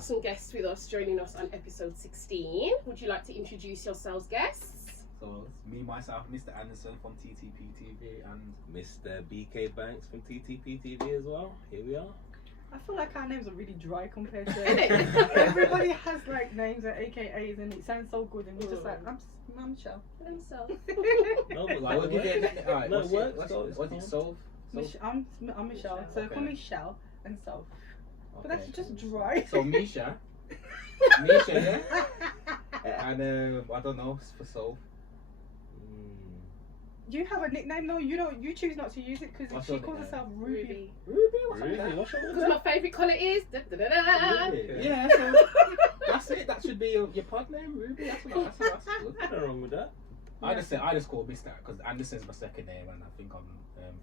got some guests with us joining us on episode 16. Would you like to introduce yourselves, guests? So it's me, myself, Mr. Anderson from TTP TV and Mr. BK Banks from TTP TV as well. Here we are. I feel like our names are really dry compared to everybody has like names and AKAs and it sounds so good and we're just like, I'm Michelle. No, but like, we'll give you a alright, no, it works. what's it, Soph? I'm Michelle, so Okay. call me Shell and Soph. But Okay. that's just dry. So Misha, yeah, and I don't know for Soph. You have a nickname though. You choose not to use it because What's she your calls nickname? herself Ruby. Ruby, what's Really? that? What's your Because my favourite colour is... Ruby. Yeah, so that's it. That should be your pod name, Ruby. That's good. Nothing wrong with that. I just call Mr. because Anderson's my second name and I think I'm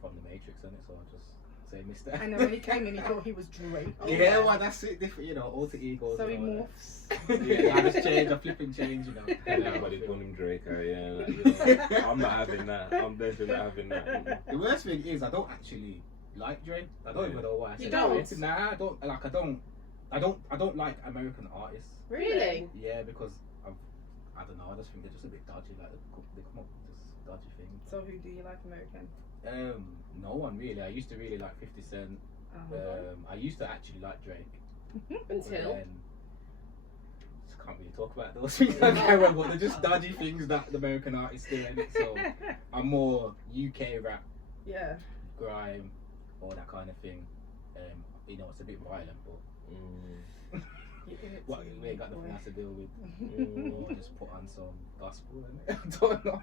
from the Matrix in it, so I just say Mr. I know when he came in, he thought he was Drake. Yeah, well that's it. Different, alter egos. So he and all morphs. that. Yeah, I just change. I flip and change. Everybody call him Draco, yeah. I'm not having that. I'm definitely not having that. The worst thing is I don't actually like Drake. I don't even know why. I You said don't? Drake. Nah, I don't like American artists. Really? Yeah, because I don't know. I just think they're just a bit dodgy. Like they come up with just dodgy things. So who do you like American? No one really. I used to really like 50 Cent. I used to actually like Drake. Until? Then, just can't really talk about those things. I can't remember. They're just dodgy things that the American artists do. And so I'm more UK rap, Yeah. grime, all that kind of thing. It's a bit violent, but what we ain't got nothing else to deal with. Or just put on some gospel. I don't know.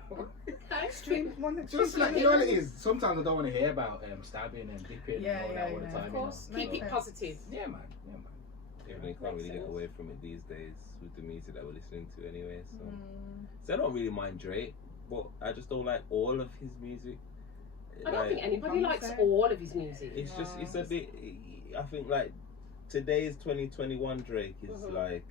Extreme one. Just like what it is. Sometimes I don't want to hear about stabbing and dipping and all that all the time. Of course. Makes Keep it sense. positive. Yeah, man. Yeah, they can't really get away from it these days with the music that we're listening to anyway. So I don't really mind Drake, but I just don't like all of his music. I don't think anybody I'm likes fair. all of his music. It's just, it's a bit, I think like today's 2021 Drake is like,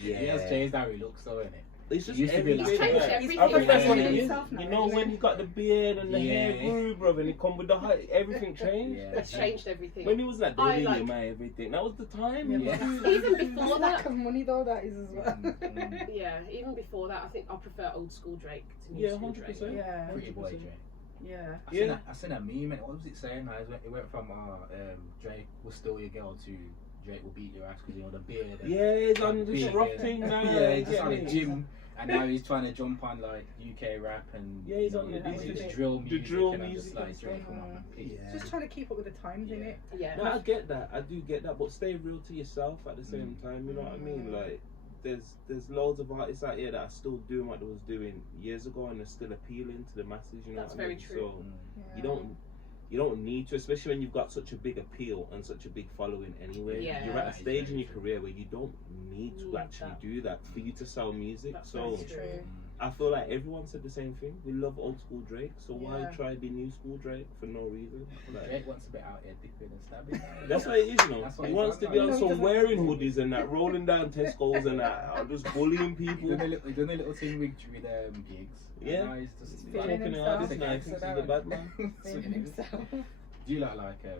He has changed how he looks, though, innit? It's just Used to be everything. like- He's changed like, everything. I think that's what Yeah. it is. Himself now, You know, when he got the beard and the hair Yeah. grew, bro, and he come with the height, everything changed. Yeah. It's changed everything. When he was like, I Daily like- man, everything. That was the time. Yeah, Yeah. but Even before the lack that. of money though, that is as well. Yeah, even before that, I think I prefer old school Drake to new Yeah, school Drake. 100%. Yeah. Pretty boy Drake. Yeah. I seen a meme, and what was it saying? It went from Drake will steal your girl to Drake will beat your ass because the beard. And Yeah, he's on this beard, rough yeah. thing now. Yeah, he's just get on me? the gym, and now he's trying to jump on like UK rap and Yeah, he's on the- this the drill the music. drill and I'm music just like and Drake, stuff. come on, man, please. Just trying to keep up with the times, innit? Yeah. No, I get that. I do get that, but stay real to yourself at the same time. You know what I mean? Like, there's loads of artists out here that are still doing what they was doing years ago, and they're still appealing to the masses. You know That's what I very mean? true. So you don't need to, especially when you've got such a big appeal and such a big following anyway. Yeah. You're at a stage in your True. career where you don't need to actually do that for you to sell music. That's So very true. I feel like everyone said the same thing. We love old school Drake, so why Yeah. try be new school Drake for no reason? Like, Drake wants to be out here dipping and stabbing. that's what it is, you know. That's what He he's wants on to now. be No, on he some doesn't- wearing hoodies and that, rolling down Tesco's and that, just bullying He people. done a little thing with gigs. Yeah. And now he's just Feeling Talking himself. out this nice, he's a bad man. Feeling himself. Do you like American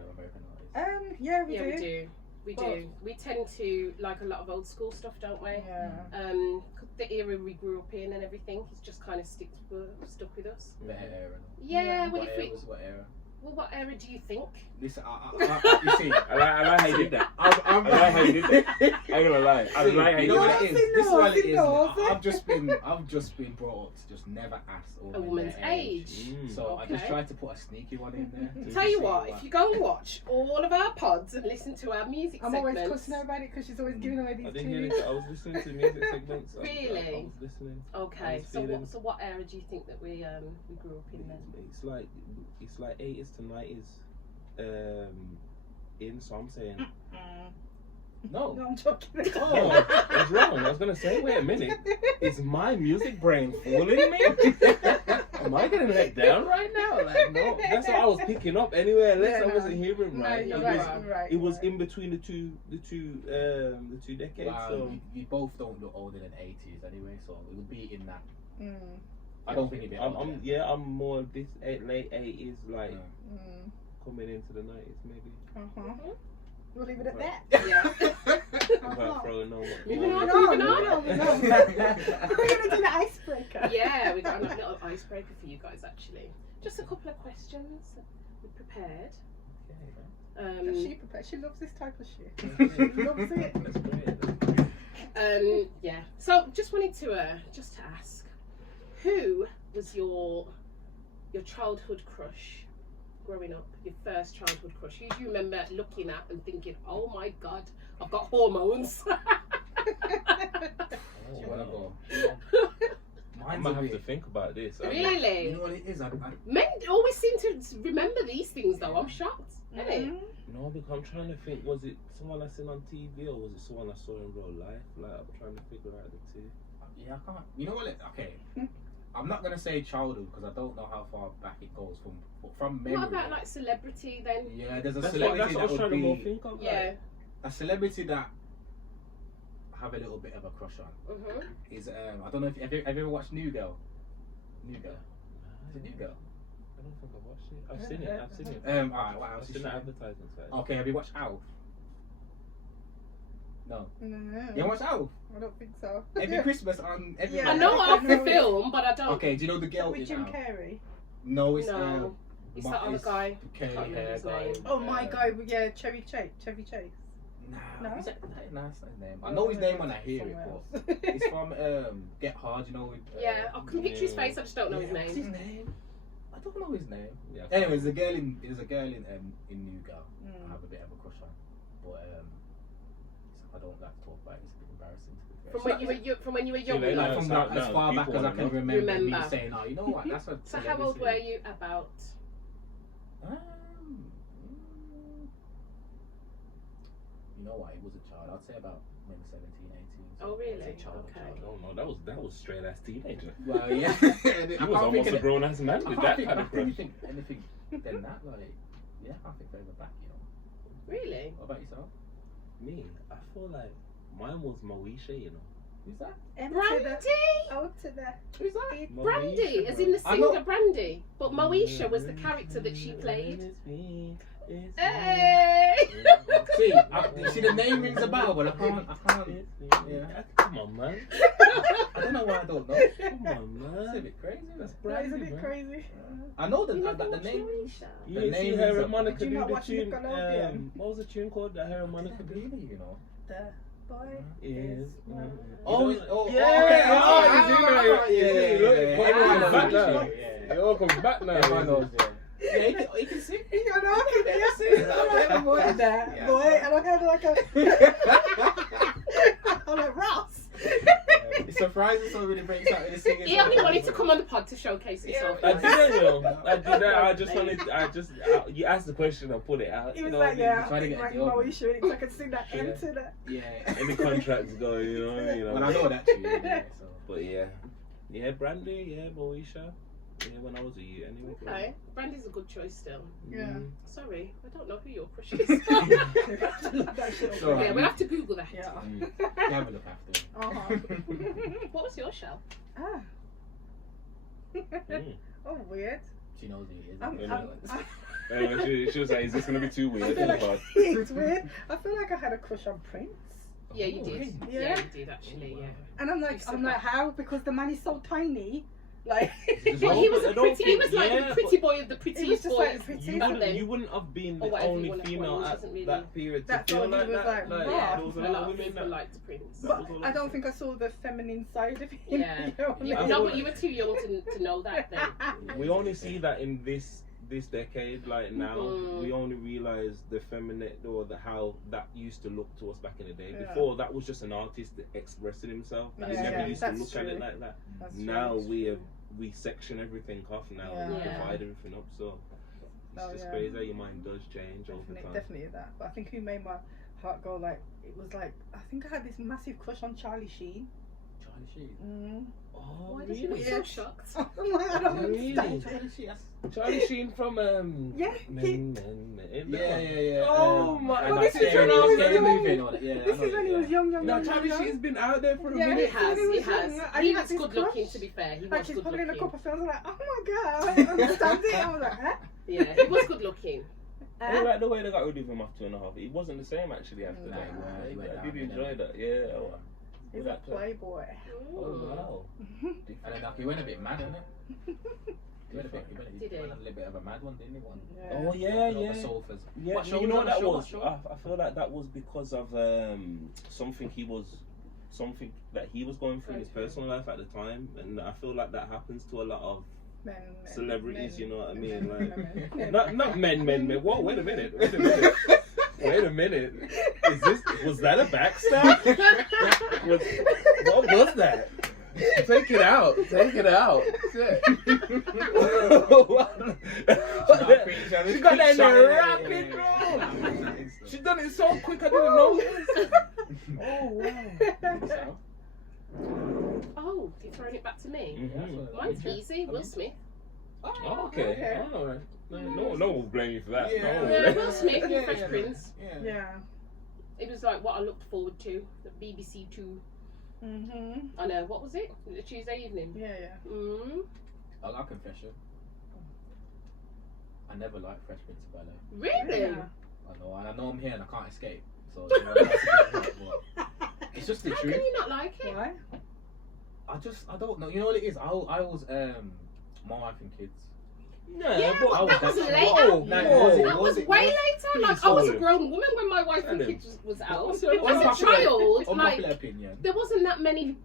artists? Yeah, we Yeah, do. we do. We But- do. We tend to like a lot of old school stuff, don't we? Yeah. The era we grew up in and everything, it's just kind of stuck with us. Better era. Yeah. Well, What era? what era do you think? Listen, you see, I like how you did that. I'm I like how you did that. I ain't gonna lie. I See, like how you you know did what that. it is. This is what it is. No. I've just been brought up to just never ask A woman's their age. So I just Okay. tried to put a sneaky one in there. to Tell you see what, if you go and watch all of our pods and listen to our music I'm always segments, cussing her about it because she's always giving away I these didn't hear tunes. it. I was listening to music segments. I Really? was listening. I okay. was So feeling- what era do you think that we grew up in then? It's like 80s to 90s. So I'm saying. No. No, I'm joking. Oh, that's wrong. I was gonna say, wait a minute. Is my music brain fooling me? Am I getting let down right now? Like, no. That's what I was picking up anyway. Unless Yeah, I wasn't hearing No, right. you're It right. was, You're right. it was you're in between the two decades. Wow, So we both don't look older than 80s anyway, so it would be in that. right. I don't think it'd be older. I'm more late 80s, like Mm. coming into the 90s maybe. Uh-huh. We'll leave it at that. Yeah. Without throwing no. Moving on. No, Moving on. We're gonna do the icebreaker. Yeah, we got a little icebreaker for you guys actually. Just a couple of questions that we prepared. She prepared. She loves this type of shit. She loves it. That's great. Yeah. So just wanted to just to ask, who was your childhood crush growing up? Your first childhood crush? Who do you remember looking at and thinking, "Oh my God, I've got hormones"? You wanna go? I might have to think about this. Really? You know what it is? Men always seem to remember these things, though. I'm shocked. Isn't it? No, because I'm trying to think, was it someone I seen on TV or was it someone I saw in real life? Like, I'm trying to figure out the two. Yeah, I can't. You know what? Okay. I'm not gonna say childhood because I don't know how far back it goes from memory. What about like celebrity then? Yeah, there's a That's celebrity what I was that trying would to be think of. Yeah. a celebrity that I have a little bit of a crush on. Is I don't know if have you ever watched New Girl? New Girl. Is it New Girl? I don't think I've watched it. I've seen it. Alright, what else? I've seen the advertisement side. Okay, have you watched Alf? No. No. You haven't watched Alf? I don't think so. Every Christmas on every. Yeah. I know I of the know it. film, but I don't. Okay, do you know the girl With in Jim Alf? Carrey. No, it's No. It's that other guy. Curly Can't remember hair his guy. name. Oh my God, yeah, Chevy Chase. Nah, No? is that that's his name. I know his name when I hear it, but it's from Get Hard, you know. With, Yeah, I can picture his face. I just don't know his What's name. his name? I don't know his name. Yeah, Anyway, there's a girl in New Girl. I have a bit of a crush on, but I don't like to talk about it. It's a bit embarrassing. To be fair. From when you were young. like, Like from no, as no, far back people as I wanna can know. remember me Remember. saying, "Oh, you know what? That's a." So how old were you? About. You know what? He was a child. I'd say about maybe 17, 18. Oh, really? I'd say child. Okay. Oh no, that was straight ass teenager. Well, yeah. He was almost a grown ass man with that kind of crush. anything than that. Like, yeah, I think further back. You know. Really? What about yourself? Me, I feel like mine was Moesha, you know. Who's that? Brandy? Oh, to the. Who's that? Brandy, as in the I know- singer Brandy. But Moesha was the character that she played. It's me. Hey! See, the name rings a bell, but I can't. Yeah. Come on, man. I don't know why I don't know. Come on, It's a man. bit crazy. That's That is a Brandy, bit man. crazy. I know You never the watched name. Moesha? You The didn't see name her is and a- Monica Did you do not the watch tune? Nickelodeon? What was the tune called that her and Monica did? Really, you know. The boy Is mine. It all comes back now. Everyone knows, yeah. Yeah, he can sing. You know, I Yeah, can sing. I'm like, boy, that Yeah. boy, and I kind of like a. I'm like Ross. It's surprising somebody breaks out in the singing. He only wanted to come on the pod to showcase himself. I didn't know. I did that. You asked the question, I put it out. He was you know like, what I mean? yeah, trying to I get like the old- Moesha, so I can sing that Yeah. M to that. Yeah. Any contracts go, you know. Well, I know that too. Yeah, so. But yeah, Brandy, yeah, Moesha. Yeah, when I was a youth, anyway. Okay, Brandy's a good choice still. Yeah. Sorry, I don't know who your crush is. That shit It's alright. Yeah, we'll have to Google that. Yeah. You have a look after. What was your shell? Ah. Oh, weird. She knows who he is. She was like, is this going to be too I weird? feel like it's weird. I feel like I had a crush on Prince. Yeah, you did. Yeah. Yeah, you did actually. Yeah. And I'm like, how? Because the man is so tiny. Like, Well, he was I a don't pretty. He think- was like yeah, the pretty boy of the he was prettiest just boy. like the pretty. You wouldn't have been Or the whatever you only wanna call it, female which at isn't really- that period to That's feel why he like was that. like, Like, raw. there was a A lot lot of of women people that liked Prince. But I don't think I saw the feminine side of him. Yeah. You know what I You, mean? no, but you were too young to know that then. we only see that in this decade. Like now, Mhm. we only realize the feminine or how that used to look to us back in the day. Yeah. Before, that was just an artist expressing himself. We Yeah, never yeah, used to that's look at true. it like that. That's Now true. we section everything off now. Yeah. We Yeah. divide everything up. So it's Oh, just yeah. crazy how your mind does change over time. Definitely that. But I think who made my heart go like, it was like, I think I had this massive crush on Charlie Sheen. Charlie Sheen. Mm. Oh, Why did you look so Yes. shocked? I'm like, I don't Really? understand. Charlie Sheen. Charlie Sheen from Yeah, Yeah. Oh my- And Well, that this is scary- when he was scary young. movie and all that. Yeah, This is when he was young. No, Charlie Sheen's been out there for a Yeah. He minute. has. He was He has. young. I He had was this good looking. crush. To be fair, he Like was he's good probably in a looking. couple of films. I'm like, oh my god, I don't understand it. I was like, huh? Yeah, he was good looking. I like the way they got rid of him after 2.5. He wasn't the same actually after Nah. that. Did you enjoy that? Yeah. He's a playboy. Oh wow. And then like, he went a bit mad, didn't he? He went a little bit of a mad one, didn't he? Oh yeah. The sofas. Yeah, What show you know what was that that? was? I feel like that was because of something that he was going through in his personal life at the time, and I feel like that happens to a lot of celebrities. You know what I mean? Like, not men. Whoa, wait a minute. Was that a backstab? What was that? Take it out. Shit. She got that in there rapid, bro. She done it so quick, I didn't know. Oh, wow. Oh, you're throwing it back to me? Mm-hmm. Mine's easy, Will Smith. Oh, okay. Oh, no one will blame you for that. Yeah. Yeah, Will Smith in Fresh Prince. Yeah. It was like what I looked forward to. The BBC Two. I know. What was it? The Tuesday evening. Yeah. I'll confession. I never liked Fresh Prince of Bel-Air. Really? Yeah. I know, and I know I'm here and I can't escape. So you know, that's a bit rough, but it's just the How truth. can you not like it? Why? I don't know. You know what it is? I was My Wife and Kids. Yeah, but that was later. That was way later. Like, I was a grown woman when My Wife and Kids was out. As a child, like, opinion. there wasn't that many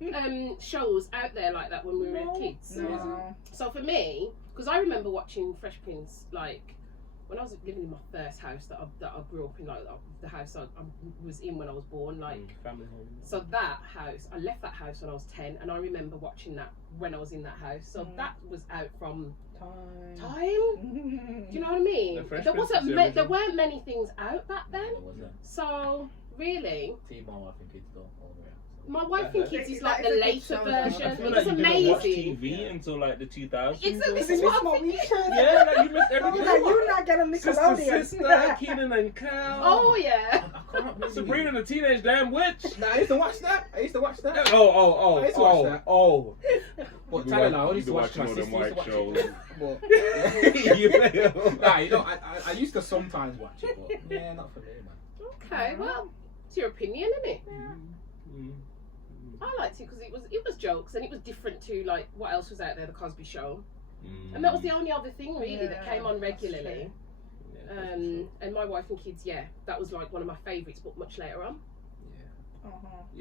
shows out there like that when we were kids. No. So for me, because I remember watching Fresh Prince, like, when I was living in my first house that I grew up in, like the house I was in when I was born, like family home. So that house, I left that house when I was 10, and I remember watching that when I was in that house. So that was out from time. Do you know what I mean? There weren't many things out back then. So really, Team My Wife and Kids though. My Wife and Kids is like the later version. I feel It like was you didn't watch amazing. TV until like the 2000s. This is what I'm thinking. Yeah, like you missed everything. Like, you're not getting Nickelodeon. Sister, Keenan and Cal. Oh yeah. I can't really. Sabrina the Teenage Damn Witch. Nah, I used to watch that. Oh. I used to watch that. But Tyler, I used to watch my sister used to watch it. But nah, you know, I used to sometimes watch it, but yeah, not for me, man. Okay, well, it's your opinion, isn't it? I liked it because it was jokes and it was different to like what else was out there, the Cosby Show, and that was the only other thing really that came on regularly. And My Wife and Kids, that was like one of my favourites, but much later on.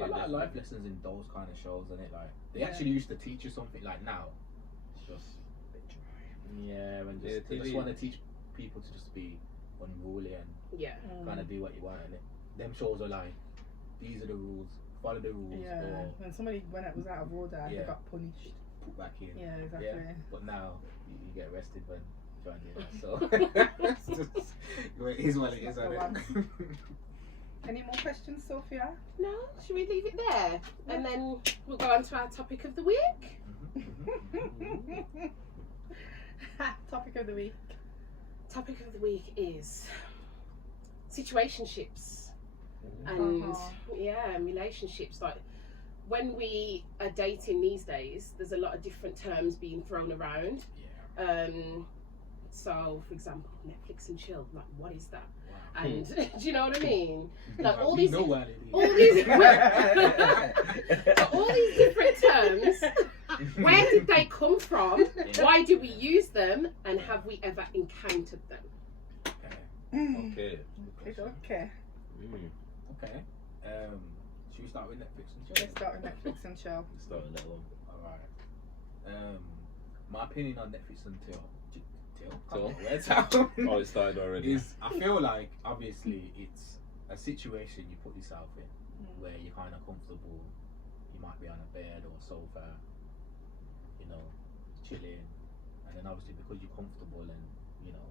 I like life lessons in those kind of shows, and it like they actually used to teach you something. Like now, it's just and they just want to teach people to just be unruly and kind of do what you want. And them shows are like, these are the rules. Follow the rules. Or when somebody was out of order, they got punished. Put back in. Yeah, exactly. Yeah. But now you get arrested when trying to do that. So it is what it is. Any more questions, Sophia? No, should we leave it there and then we'll go on to our topic of the week? Topic of the week. Topic of the week is situationships. And relationships. Like when we are dating these days, there's a lot of different terms being thrown around. So, for example, Netflix and chill. Like, what is that? Wow. And do you know what I mean? Like all these different terms. Where did they come from? Why do we use them? And have we ever encountered them? Okay. Okay. Should we start with Netflix and chill? Let's start with Netflix and chill. Start with that one. Alright. My opinion on Netflix and chill. Oh, it started already. I feel like obviously it's a situation you put yourself in where you're kind of comfortable. You might be on a bed or a sofa, you know, chilling, and then obviously because you're comfortable and you know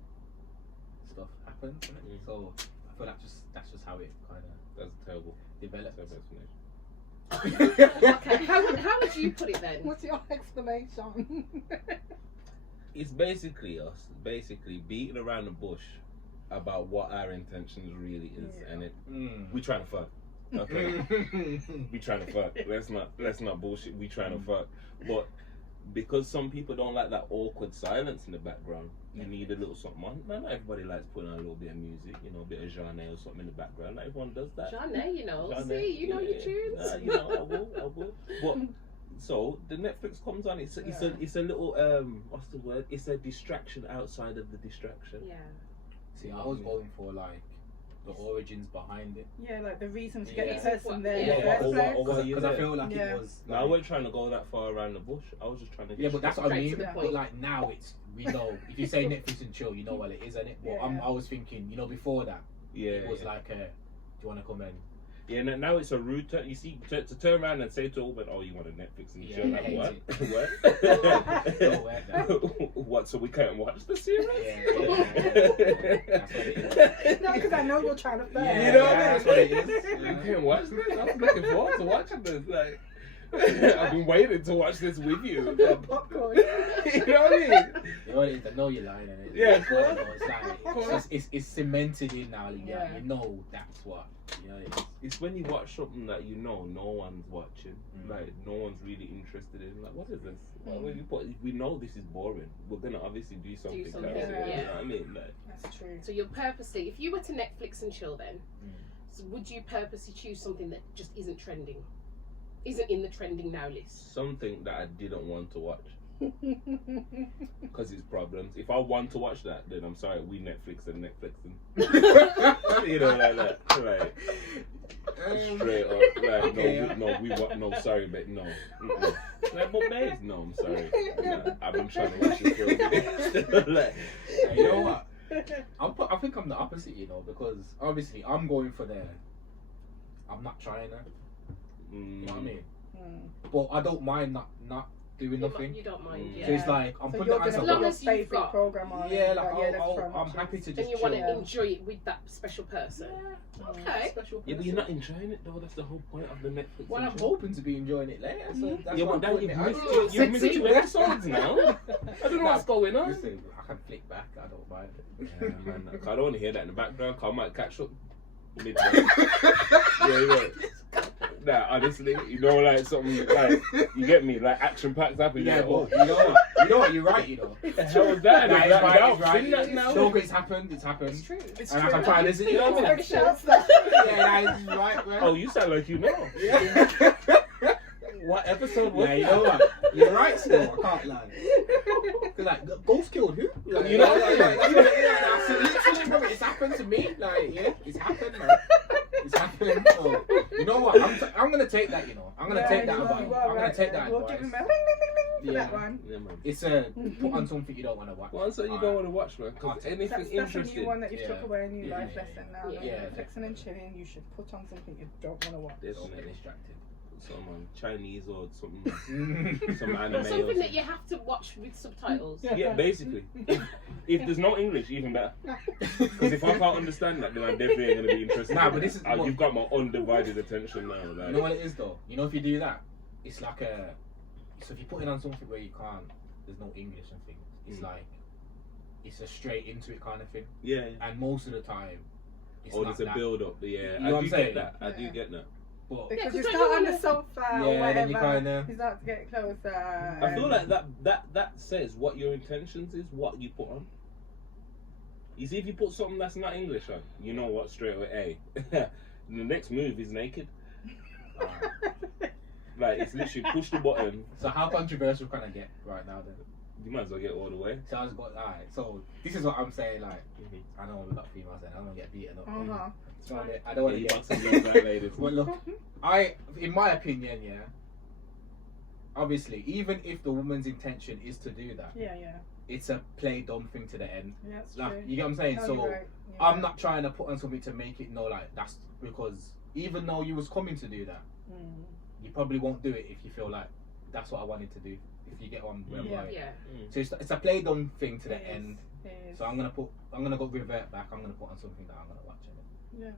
stuff happens. So I feel like that's just how it kind of. That's terrible. Developed. Okay, how would you put it then? What's your explanation? It's basically us beating around the bush about what our intentions really is, and we trying to fuck. Okay, we trying to fuck. Let's not bullshit. We trying to fuck, but because some people don't like that awkward silence in the background. You need a little something on. Not everybody likes putting on a little bit of music, you know, a bit of genre or something in the background. Not everyone does that. Genre, you know. Genre, See, you know your tunes. You know, I will. But so the Netflix comes on. It's a little what's the word? It's a distraction outside of the distraction. Yeah. See, I was going for like the origins behind it. Yeah, like the reason to get Yeah. the person there in Yeah. the first place. Because I feel like Yeah. it was. No, I wasn't trying to go that far around the bush. I was just trying to. Yeah, but that's what I Straight mean. to the But point. like now, we know if you say Netflix and chill, you know what it is, isn't it? But Yeah. I was thinking, you know, before that, Yeah. it was like, do you want to come in? Yeah, now it's a rude turn. You see, to turn around and say to a woman, "Oh, you want a Netflix and Yeah, chill?" I Like hate what? No, What? no. What? So we can't watch the series? That's what it is. No, because I know you're trying to flirt. Yeah, You know what I mean? that's what it is. You can't watch this. I'm looking forward to watching this. Like, I've been waiting to watch this with you. Popcorn. You know what I mean? You know what it is? I know you're lying. Innit? Yeah, of You course. know, it's like it's cemented in now. Yeah. You know that's what. You know, It's when you watch something that you know no one's watching, Mm. like no one's really interested in. Like, what is this? We know this is boring. We're gonna obviously do something. something, else. yeah. You know what I mean? Like, That's true. So you're purposely, if you were to Netflix and chill, then Mm. so would you purposely choose something that just isn't trending, isn't in the trending now list? something that I didn't want to watch because it's problems. If I want to watch that, then I'm sorry, we Netflix and Netflixing. You know, like that. Like, straight up. Like, Okay. no, sorry, but no. Mm-mm. Like, but babes, no, I'm sorry. Nah, I've been trying to watch this for a minute. Like, You know what? I think I'm the opposite, you know, because obviously I'm going for I'm not trying to. You know what I mean? But I don't mind not doing nothing. You don't mind, Mm. yeah. So it's like I'm So putting you're the gonna answer. As long put your as you've favourite got- program on. Yeah, like let's try I'm watch happy it. to just and you want to chill. enjoy it with that special person. Okay. Special yeah, but person. you're not enjoying it though. That's the whole point of the Netflix. Well, and I'm chill. hoping to be enjoying it later. So that's Yeah, why but I'm now putting you've it out. missed you've missed 2 episodes now. I don't know what's going on. Listen, I can flick back. I don't mind. Yeah, man, I don't want to hear that in the background. 'Cause I might catch up midway. Yeah. Nah, honestly, you know, like something like you get me, like action packs happen. Yeah, Oh, but you know what? You're right. You know. what the hell was that? Nah, Like, it's right, now it's I've seen right. that now. Don't get it's happened. It's happened. It's true. It's And I true. can try this. You know what I mean? Every shout. Yeah, that is right, man. Oh, you sound like you know. Yeah. What episode was Yeah, you that? know what? You're right still, I can't lie. 'Cause like, Ghost killed who? Like, You know, that's literally, bro, it's happened to me. Like, yeah, it's happened, man. It's happened. So, you know what? I'm gonna take that, you know. I'm gonna take that advice. I'm gonna take that We'll give him a advice. ding, ding, ding, ding for Yeah. that one. Yeah, man. It's put on something you don't want to watch. Well, so you don't want to watch, man. Because anything That's a interesting. new one that you've Yeah. took away, a new Yeah. life lesson now. Yeah. Yeah. Flexing and chilling, you should put on something you don't want to watch. Don't get Definitely. distracted. Some Chinese or something. Some Or anime. or something that you have to watch with subtitles. Yeah, basically. If there's no English, even better. Because if I can't understand that, then I'm definitely ain't gonna be interested. Nah, in but that. this is You've got my undivided attention now. Like. You know what it is though? You know if you do that, it's like so if you put it on something where you can't, there's no English and things, it's like, it's a straight into it kind of thing. Yeah. And most of the time, it's Oh, not there's a that. build up. Yeah, You know I what do I'm get saying? that. I do Yeah. get that. But Because 'cause you don't start you on the wanna- sofa or Yeah, whatever, then you kinda- you start to get closer. I feel like that says what your intentions is, what you put on. You see, if you put something that's not English on, you know what straight away. The next move is naked. Like it's literally push the button. So how controversial can I get right now then? You might as well get all the way. So I was got alright. So this is what I'm saying. Like Mhm. I don't want to look females, and I don't want to get beaten up. Uh-huh. So I don't want to Yeah, you get. got some good black ladies. Well, look, in my opinion, yeah. Obviously, even if the woman's intention is to do that, Yeah. it's a play dumb thing to the end. Yeah, that's Like, true. you get what I'm saying? No, So you're right. You're I'm right. not trying to put on something to make it know like that's because even though you was coming to do that, Mm. you probably won't do it if you feel like that's what I wanted to do. If you get on, where I'm Yeah. like. Yeah. So it's a play dumb thing to the It is. end. It is. So I'm gonna go revert back. I'm gonna put on something that I'm gonna watch. It.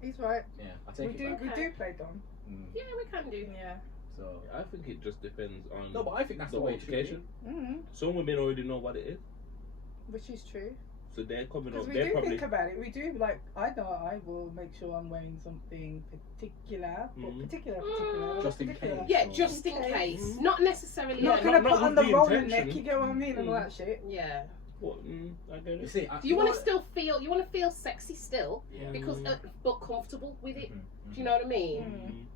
He's right. Yeah, I We take do. it back. We do play dumb. Mm. Yeah, we can do. Yeah. So I think it just depends on no, but I think that's the the way it should be. education. Mm-hmm. Some women already know what it is. Which is true. So they're coming Because up. we They're do probably. think about it. We do, like, I know I will make sure I'm wearing something particular. Or particular. Just in particular. case. Yeah, just in case. Not necessarily. Not like- gonna not put on with the the rolling intention. neck, you get what I mean, and all that shit. Yeah. What? I get You it. see, Do you want to still feel? You want to feel sexy still, Yeah. because but comfortable with it. Mhm, Do you know what I mean? Mm.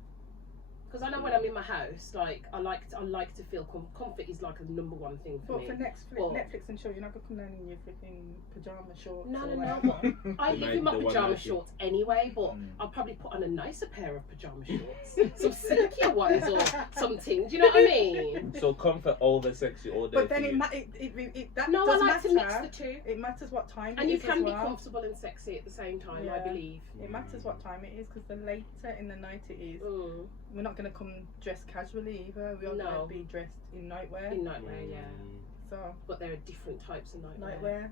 Because I know when I'm in my house, like I like to feel comfort is like a number one thing for But me. for Well- Netflix and chill, you're not gonna come down in your freaking pajama shorts. No, or no, no. whatever. I The live night- in my the one pajama night, shorts anyway, but Mm. I'll probably put on a nicer pair of pajama shorts, some silkier ones or something. Do you know what I mean? So comfort over sexy all day. But then for it you. that No, I does like to mix matter. the two, It matters what time and it you is can as be well. comfortable and sexy at the same time. I Yeah. believe. It matters what time it is, because the later in the night it is, Mm. we're not gonna come dressed casually either. We are No. gonna be dressed in nightwear. In nightwear, yeah. So But there are different types of nightwear. nightwear.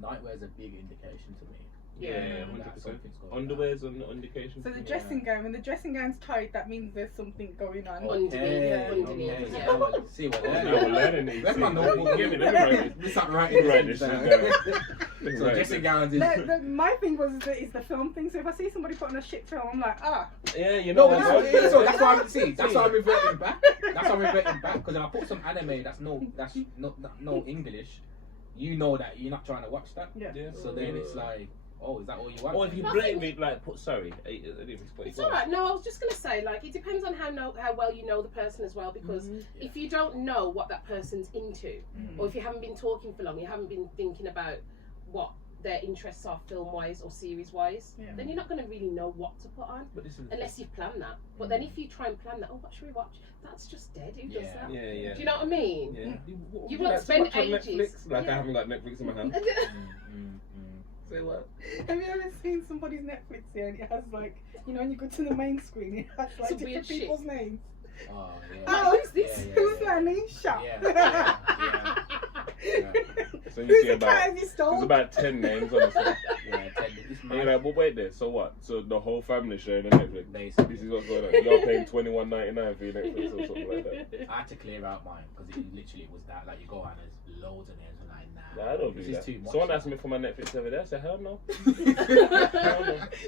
Nightwear's a big indication to me. Yeah, That 100%. something's going on. Underwear's an indication. So the Yeah. dressing gown, when the dressing gown's tight, that means there's something going on. Underneath, Okay, underneath, okay. yeah. Now we're- See what Now we're learning these Where's my things. notebook? Give me, let me write Let's start Write writing this this shit down. So Right. dressing gowns is. My thing was is the film thing. So if I see somebody putting a shit film, I'm like, Yeah, you No, know. but what? that's, so that's why I'm see. That's why I'm reverting back. That's why I'm reverting back, because if I put some anime that's no English, you know that you're not trying to watch that. yeah. Yeah. So then it's like, oh, is that all you want? Or if you I blatantly like put sorry, I didn't even explain. It's alright. No, I was just gonna say, like, it depends on how well you know the person as well. Because if you don't know what that person's into, or if you haven't been talking for long, you haven't been thinking about what their interests are film-wise or series-wise, Yeah. then you're not gonna really know what to put on But this is unless you've planned that. But then if you try and plan that, oh, what should we watch? That's just dead. Who does Yeah. that? yeah, yeah. Do you know what I mean? Yeah. You won't spend ages. Netflix? Like Yeah. I haven't got Netflix in my hand. Say what? Have you ever seen somebody's Netflix here and it has like, you know, when you go to the main screen, it has like Some different weird shit. people's names. Oh, yeah. Oh, who's this? Yeah, Who's yeah, that name? Shut. yeah. Yeah. So you Who's see the about cat have you there's stole? about 10 names on the stuff. Yeah, this And you're man, like, but wait there, so what? So the whole family sharing the Netflix. basically, This is what's going on. You're paying $21.99 for your Netflix or something like that. I had to clear out mine because it literally was that. Like, you go on, there's loads of names, and like, nah, Nah, I don't do this is that. too much. Someone asked me for my Netflix the other day. I said, hell no.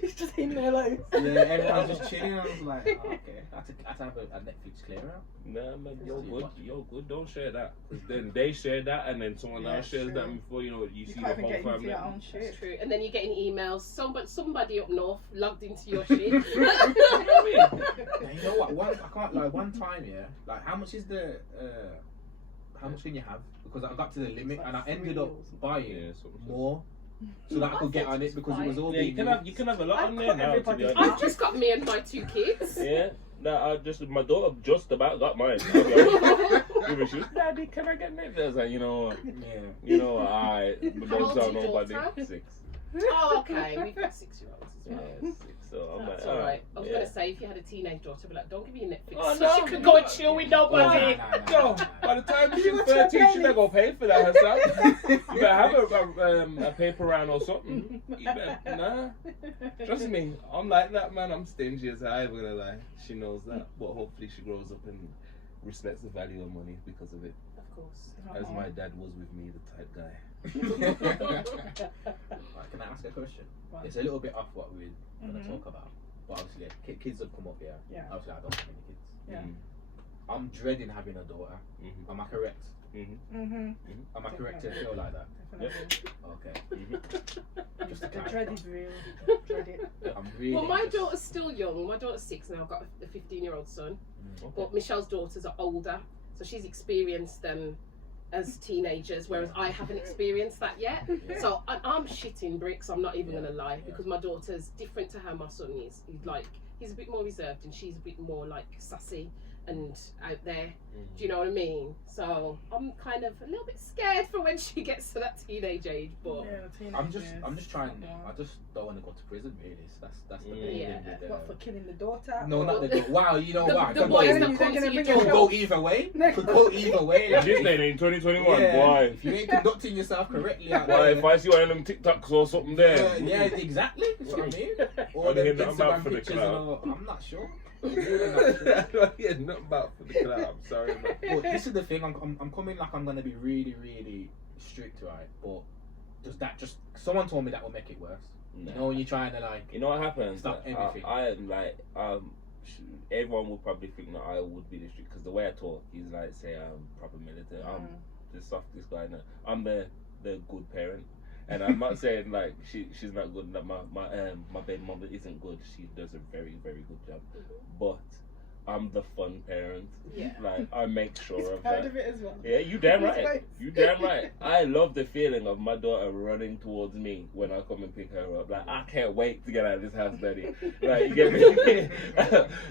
It's just him there like. Yeah, everyone's just chilling. I was like, oh, okay. I had to have a Netflix clear out. Nah, man, you're too good. much. You're good. Don't share that. 'Cause then they share that, and then someone Yeah, else shares that true. before you know it, you You see can't the even whole get into family. your own It's shit. true. And then you're getting emails. Somebody up north logged into your shit. Now, you know what? I can't like one time. Yeah, like how much is the? How much can you have? Because I got to the limit like and I 3 ended up or something. buying Yeah, something. more so that I could get on it because it was all Yeah, you being can have a lot I on there put now. To be everybody- honest. I've just got me and my 2 kids. Yeah. Nah, my daughter just about got mine. I'll be honest. She was, Daddy, can I get Netflix? I was like, you know what? Yeah. I How don't old's tell your nobody. daughter? 6. Oh, okay. We've got 6-year-olds as Yeah, well. 6. So I'm That's like, alright. I was yeah. gonna say if you had a teenage daughter, I'd be like, don't give me your Netflix. Oh, so no. she could go and chill with nobody. No, by the time she's watch your 13, she's not gonna pay for that herself. You better have a paper round or something. You better, nah. Trust me, I'm like that, man. I'm stingy as I ain't gonna lie. She knows that, but hopefully she grows up and respects the value of money because of it. Of course. As my dad was with me, the type guy. Right, can I ask a question? Right. It's a little bit off what we're gonna Mhm. talk about, but obviously kids have come up here. Yeah. Obviously, I don't have any kids. Yeah. I'm dreading having a daughter. Mm-hmm. Am I correct? Mm-hmm. Am I correct to feel like that? Definitely. Okay. Just to The clarify. dread is real. Dread it. I'm really. Well, my just- daughter's still young. My daughter's 6 now. I've got a 15-year-old son. Mm. But Michelle's daughters are older, so she's experienced them as teenagers, whereas I haven't experienced that yet. Yeah. So I'm shitting bricks. I'm not even Yeah. gonna lie, Yeah. because my daughter's different to how my son is. He's a bit more reserved, and she's a bit more like sassy and out there. Do you know what I mean? So I'm kind of a little bit scared for when she gets to that teenage age. But Yeah, the teenage I'm just years. trying. Yeah. I just don't want to go to prison. Really, so that's the main Yeah. thing with What, for killing the daughter? No, not the door. Wow, you know the, what? the Could boys go- that They're come gonna to your bring could door. go either way. Could go either way. In this day in 2021, Yeah. boy. If you ain't conducting yourself correctly out Boy, there, if I see one of them TikToks or something there. yeah, exactly. That's what I mean. All Only them hear nothing about Instagram for the pictures and clout. all. I'm not sure. I'm really not sure. Yeah, not about for the clout. I'm sorry, man. But this is the thing. I'm coming like I'm gonna be really, really strict, right? But does that just? Someone told me that will make it worse. No. You know, when you're trying to like. You know what happens? Stop everything. I am like everyone would probably think that I would be the strict because the way I talk is like say I'm proper militant. I'm the softest guy. I'm the good parent, and I'm not saying like she's not good. That my baby mother isn't good. She does a very very good job, but I'm the fun parent. Yeah. Like I make sure He's of proud that. of it as well. Yeah, you damn He's right. like- You damn right. I love the feeling of my daughter running towards me when I come and pick her up. Like I can't wait to get out of this house, daddy. Like you get me.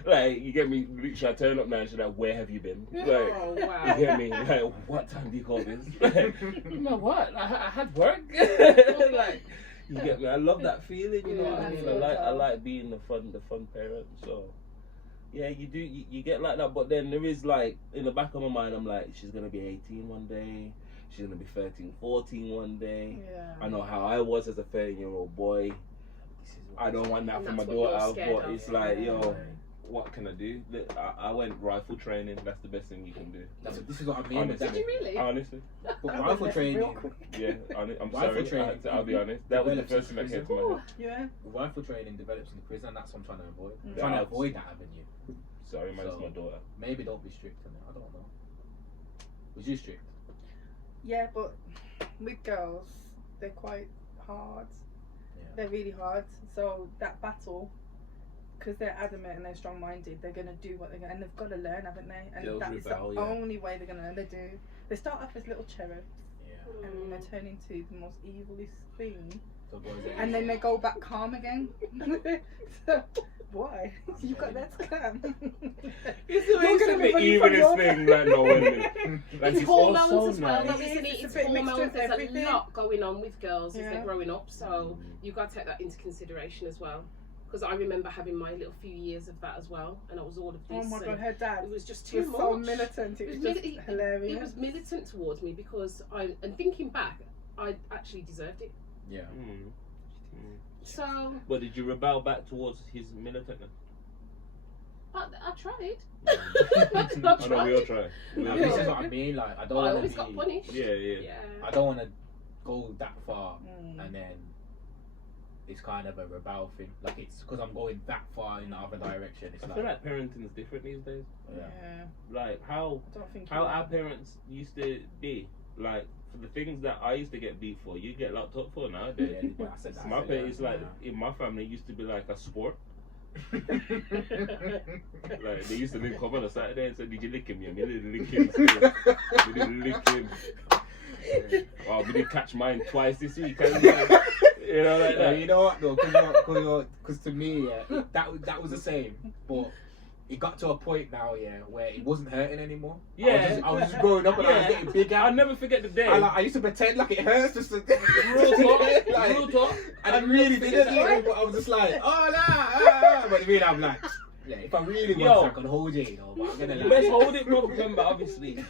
Like you get me. Should I turn up now? And she's like, where have you been? Like Oh you wow. get me. Like what time do you call this? Like, you know what? I had work. Like you get me. I love that feeling. You know what I mean? I like being the fun parent. So. Yeah, you do. You get like that, but then there is like in the back of my mind, I'm like, she's gonna be 18 one day. She's gonna be 13, 14 one day. Yeah. I know how I was as a 13-year-old boy. I don't want that And for my that's what you're daughter, scared but of. it's like, yo, what can I do? I went rifle training. That's the best thing you can do. This is what I mean. with Did that. you really? Honestly, But That rifle was training. real quick. yeah. I'm Rifle sorry. training. I'll be honest. That was the Develops first thing that came to my Ooh. head. Yeah. Rifle training develops in the prison. That's what I'm trying to avoid. I'm Yeah. trying to avoid that avenue. Sorry, man, it's So- my daughter. Maybe don't be strict on it. I don't know. Was you strict? Yeah, but with girls, they're quite hard. Yeah. They're really hard. So that battle, because they're adamant and they're strong-minded, they're gonna do what they're gonna, and they've got to learn, haven't they? And Girls that's rebel, the yeah. only way they're gonna learn. They do. They start off as little cherubs, Yeah. and then they turn into the most evilest thing, So boys are and then they go back calm again. So, why? You've got that scam. It's You're gonna be the running from evilest your- thing right now, isn't it? Like, It's all hormones so as well, nice. though, isn't it? It's a It's bit mixture hormones. of There's everything. a lot going on with girls as Yeah. they're growing up, so you've got to take that into consideration as well. Because I remember having my little few years of that as well, and it was all of Oh this. my and god, her dad it was just was too so much. militant. It was It was just mili- hilarious. It was militant towards me because and thinking back, I actually deserved it. Yeah. Mm. So But did you rebel back towards his militant? I tried. I know we all try. Like, this is what I mean. Like, I don't I want always to got be. punished. Yeah, yeah. Yeah. I don't want to go that far, Mm. and then it's kind of a rebel thing. Like it's because I'm going that far in the other direction. It's I like, feel like parenting is different these days. yeah. Like how I don't think how you- our parents used to be. Like for the things that I used to get beat for, you get locked up for nowadays. Yeah, but I said that. My I said parents, that, like yeah. in my family, it used to be like a sport. Like they used to link up on a Saturday and say, "Did you lick him? Yeah, we didn't lick him. We didn't lick him. Oh, we did catch mine twice this week." And, you know, like Yeah, that. you know what though? Because to me, yeah, that was the same, but it got to a point now, yeah, where it wasn't hurting anymore. Yeah. I was just growing up and I was Yeah. getting bigger. I'll never forget the day. I used to pretend like it hurts just to Real talk, like, real talk. and it really didn't. But I was just like, oh nah. But really, I'm like, yeah, if I really want, I could hold you, you know. But I'm gonna You best like, hold it, bro. Remember, obviously,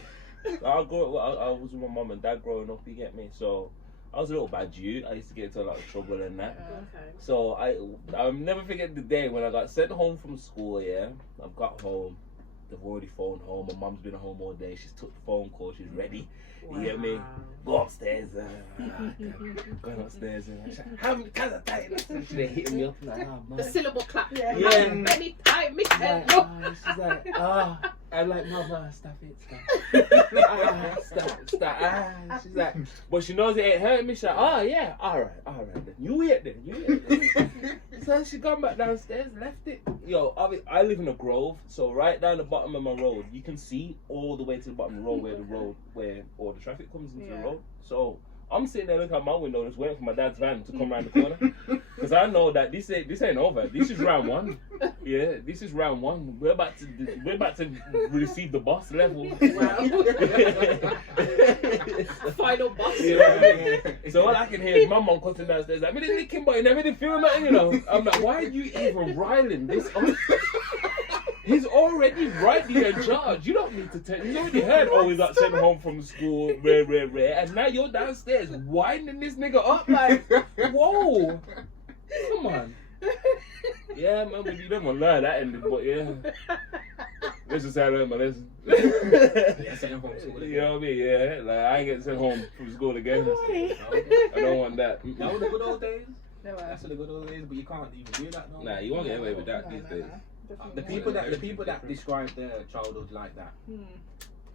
I was with my mum and dad growing up. You get me? So I was a little bad dude. I used to get into a lot of trouble and that. Okay. So I'll never forget the day when I got sent home from school. Yeah, I got home. They've already phoned home. My mum's been at home all day. She's took the phone call. She's ready. You get me? Go upstairs. Going upstairs. And she's like, how many times I tell you this? And she's hitting me up. Like, oh, The man. syllable clap. Yeah. Yeah. How many times, She's Michelle? like, she's like, I'm like, mother, stop it, stop. She's like, but she knows it ain't hurting me. She's like, oh yeah, all right then. You eat then. So she gone back downstairs, left it. Yo, I live in a grove, so right down the bottom of my road, you can see all the way to the bottom of the road where all the traffic comes into the road. So I'm sitting there looking out my window, just waiting for my dad's van to come around the corner, because I know that this ain't over. This is round one. Yeah, this is round one. We're about to receive the boss level. Wow. Final boss. Yeah. So all I can hear is my mum cussing downstairs like, "Me didn't lick him, but he never did feel nothing, you know." I'm like, why are you even riling this up? He's already rightly in charge. You don't need to tell. You already heard, oh, he got sent home from school, rare. And now you're downstairs winding this nigga up like, whoa. Come on. Yeah, man, but you don't want to learn that ending, but yeah. Let's just say I learned my lesson. Yeah, send them from school. You know what I mean? Yeah, like I ain't getting sent home from school again. I don't want that. That was the good old days. No, That's the good old days, but you can't even do that now. Nah, you won't get away with that these days. The people that describe their childhood like that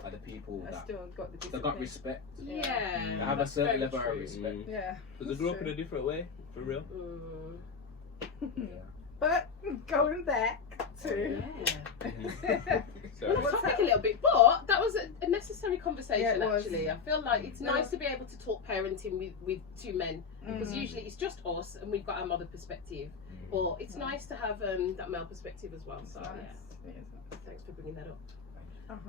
are the people that still got the they discipline. got respect. Yeah. They have a that's certain very level of true. respect. Yeah. Because they grew up in a different way, for real. Yeah. But going back to So, Let's take a little bit, but that was a necessary conversation. Yeah, it was. Actually, I feel like it's nice to be able to talk parenting with two men because usually it's just us and we've got our mother perspective, but it's nice to have that male perspective as well. So nice. yeah, It is nice. thanks for bringing that up.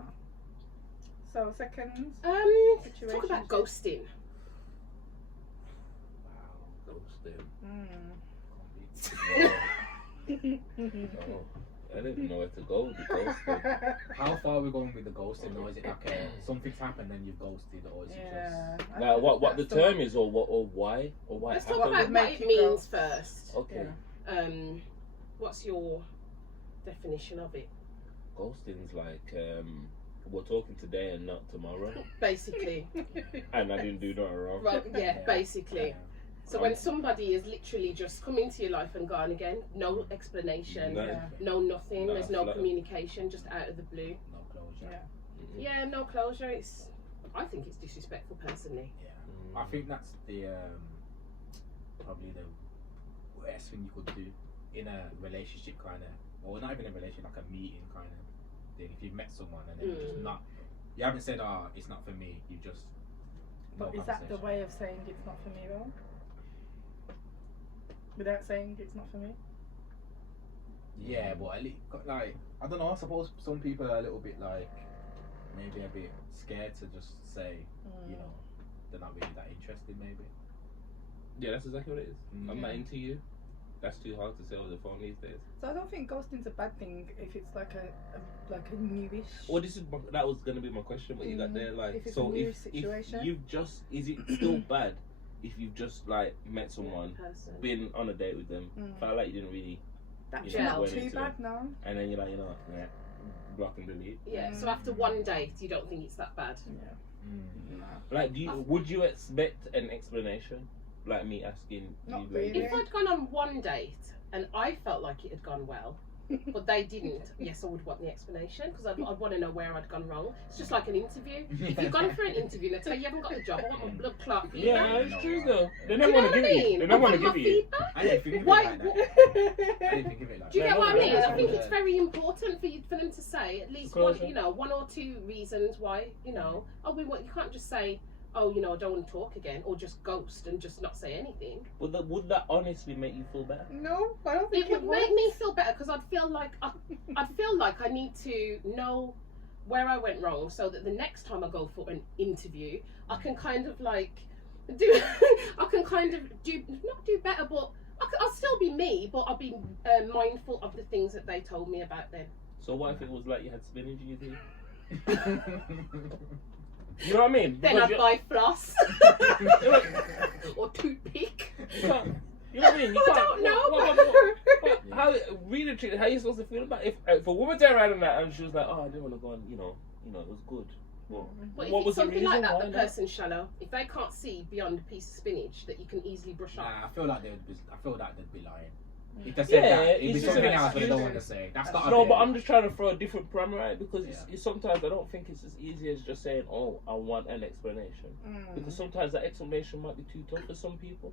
So second, Talk about ghosting. wow, ghosting. I didn't know where to go with the ghosting. How far are we going with the ghosting? Or is it like something's happened and you've ghosted, or is it just? Like what the term is, or what, or why it Let's talk happened? about what make it you means ghost. first. Okay, What's your definition of it? ghosting's like we're talking today and not tomorrow, Basically, and I didn't do nothing wrong. right? Yeah, basically. So when somebody is literally just come into your life and gone again, no explanation, no nothing, No, there's no flat. communication, just out of the blue. No closure. Yeah, no closure. I think it's disrespectful personally. Yeah. I think that's the probably the worst thing you could do in a relationship, kind of, or not even a relationship, like a meeting kind of thing. If you've met someone and then you just not, you haven't said, "Oh, it's not for me." You just. But is that the way of saying it's not for me though? Without saying it's not for me? Yeah, but at least, like, I don't know. I suppose some people are a little bit like, maybe a bit scared to just say, you know, they're not really that interested. Maybe. Yeah, that's exactly what it is. I'm not into you. That's too hard to say over the phone these days. So I don't think ghosting's a bad thing if it's like a newish. Well, that was gonna be my question. What you got there, like, If it's so a new if situation. you've just, is it still bad if you've just like met someone, Person. been on a date with them, felt like you didn't really, That's you know, not went too into bad it, now. and then you're like, you know, yeah, block and delete. Yeah. So after one date, you don't think it's that bad? Like, would you expect an explanation? Like me asking Not you, really. If I'd gone on one date and I felt like it had gone well, but they didn't, yes, I would want the explanation because I'd want to know where I'd gone wrong. It's just like an interview. If you've gone for an interview and they tell you haven't got the job, I want my blood clot feedback. Yeah, it's true though. They Do don't you know want what to I give you. mean? They don't want to I want give my you. feedback. I didn't think of it Why? like that. I didn't think of it like Do you that. get what I mean? I think Yeah. it's very important for them to say at least one, one or two reasons why, you can't just say, oh, I don't want to talk again, or just ghost and just not say anything. Would that honestly make you feel better? No, I don't think It would make me feel better because I'd feel like I need to know where I went wrong so that the next time I go for an interview, I can kind of like do not do better, but I'll still be me, but I'll be mindful of the things that they told me about them. So what if it was like you had spinach in your teeth? You know what I mean? Then Because I'd buy floss or toothpick. you know what I mean? You I can't, don't know. how are you supposed to feel about it? If a woman turned around and that and she was like, oh, I didn't want to go on, it was good. Well, But if what it's was the something reason? like that, Why the not? person's shallow. If they can't see beyond a piece of spinach that you can easily brush off. Nah, I feel like they'd be lying. If they said that, it'd be it's just something an else that they don't excuse. want to say. That's not. No, but I'm just trying to throw a different parameter at it because Yeah. it's sometimes I don't think it's as easy as just saying, oh, I want an explanation. Because sometimes that explanation might be too tough for some people.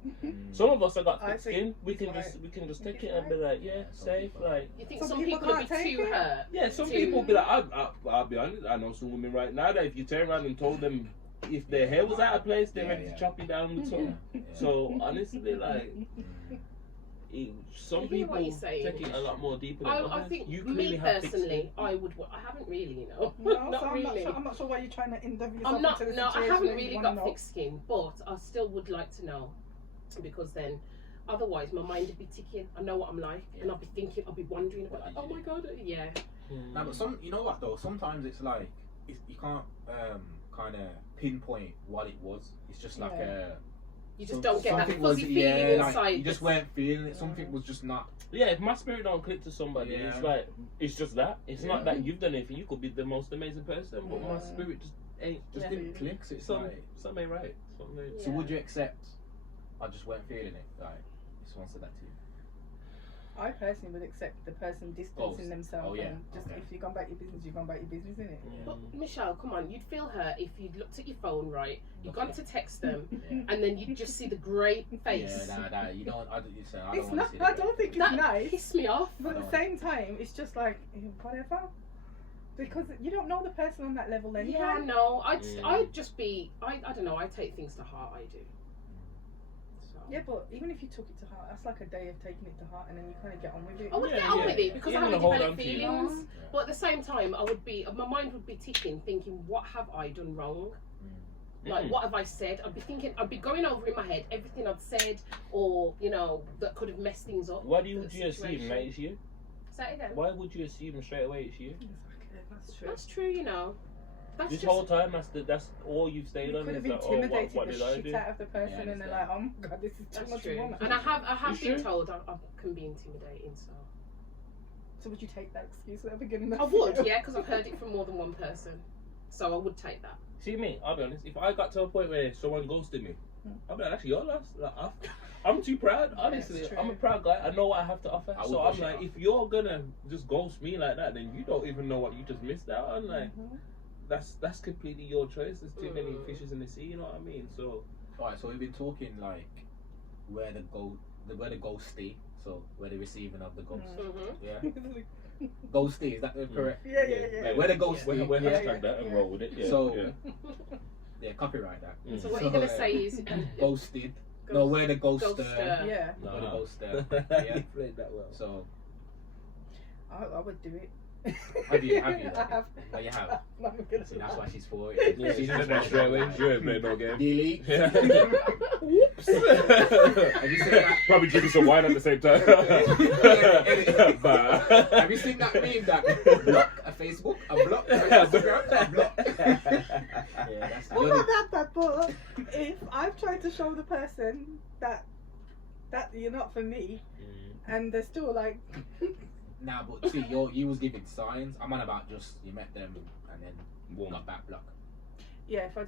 Some of us have got I thick think skin. We can right. just take it and be like, yeah, Some safe. people. Like, You think Some some people people would be can't take too it. hurt? yeah, some to- people be like, I'll be honest. I know some women right now that if you turn around and told them if their hair was out of place, they're ready to chop you down with something. So honestly, like. Some I hear people what you're saying. take it a lot more deeper than I others. think You clearly me have thick personally, I would. I haven't really, No, not so really. I'm not sure why you're trying to endeavour yourself I'm not. into the No, I situation haven't that you really wanna got know. thick skin, but I still would like to know because then, otherwise, my mind would be ticking. I know what I'm like, and I'll be thinking, I'll be wondering about, like, oh my god, yeah. Nah, but you know what though? Sometimes it's like you can't kind of pinpoint what it was. It's just like You just don't get that something fuzzy feeling like, inside. you just weren't feeling it. Something was just not. Yeah, if my spirit don't click to somebody, it's like it's just that. It's not that you've done anything. You could be the most amazing person, but my spirit just ain't. Just didn't click. So it's like something ain't right. Something ain't. So would you accept? I just weren't feeling it. Like if someone said that to you. I personally would accept the person distancing themselves. And just if you've gone about your business, you've gone about your business, innit? But Michelle, come on, you'd feel hurt if you'd looked at your phone, right? You've gone to text them, and then you'd just see the grey face. Yeah, nah, you don't. I don't It's want not. to see I don't think it's That nice. pissed me off. But at the same time, it's just like whatever, because you don't know the person on that level anyway. Yeah, no, I'd just be. I don't know. I take things to heart. I do. So. Yeah, but even if you took it to heart, that's like a day of taking it to heart, and then you kind of get on with it. I would get on with it because I haven't developed feelings. Yeah. But at the same time, my mind would be ticking, thinking, what have I done wrong? Like, what have I said? I'd be going over in my head everything I'd said, or that could have messed things up. Why would you assume that it's you? Say it again. Why would you assume straight away it's you? That's true. That's true, That's This just, whole time, that's all you've stayed You on. could Is have like, intimidated what the did I shit do? out of the person, and they're like, "Oh my god, this is too that's much true. woman." And I have You been sure? told I can be intimidating, so. So would you take that excuse at the beginning? I would, yeah, because I've heard it from more than one person. So I would take that. See me, I'll be honest. If I got to a point where someone ghosted me, I'll be like, actually, you're lost. Like, I'm too proud. Honestly, That's true. I'm a proud guy. I know what I have to offer. I would So I'm push it like, off. if you're gonna just ghost me like that, then you don't even know what you just missed out on. Like, that's completely your choice. There's too many fishes in the sea. You know what I mean? So, Alright, so we've been talking like where the ghost stay. So where the receiving of the ghost. Yeah. Ghost stay, is that correct? Yeah. Where the ghost stay. we're hashtag that and roll with it. Yeah. So yeah, copyright that. Mm. So what you're going to say is... Ghosted. No, where the ghost Yeah. No, where the ghost Yeah. You played that well. So I would do it. have you? I have. Oh, you have. No, I'm gonna See, do that's that. why she's for it. Yeah, She's she just did that straight away. She ain't played no game. Delete. Whoops. Have you seen that? Probably drinking some wine at the same time. Have you seen that meme that block a Facebook, a block a Instagram, a block? Yeah, that's Well, not that, but if I've tried to show the person that you're not for me, and they're still like, Nah, but see, you was giving signs. I'm on about just you met them and then got back block. yeah, if I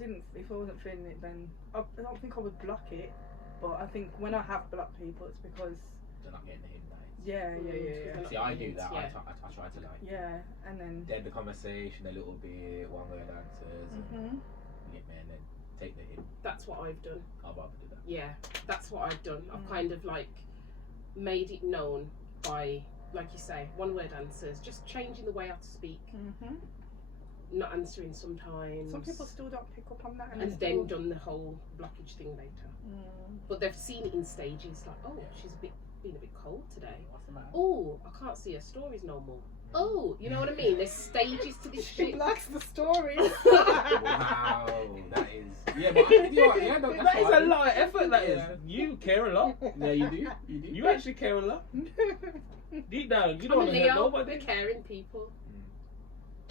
wasn't feeling it, then I don't think I would block it. But I think when I have blocked people, it's because They're not getting the hit. yeah. See, I do that. Yeah. I try to like Yeah, and then dead the conversation a little bit, one word answers, and hit me, and then take the hit. That's what I've done. I'll rather do that. Yeah, that's what I've done. I've kind of like made it known by, like you say, one word answers, just changing the way I speak, not answering sometimes. Some people still don't pick up on that, and it's then still, done the whole blockage thing later. But they've seen it in stages, like, oh, she's been a bit cold today. What's the matter? Oh, I can't see her stories no more. Oh, you know what I mean? There's stages to this she shit. likes the story. Wow, that is. Yeah, but no, That is a fine. lot of effort. That is. Yeah. You care a lot. Yeah, you do. You actually care a lot. Deep down, you I'm don't a want to hurt Leo. nobody. We're caring people.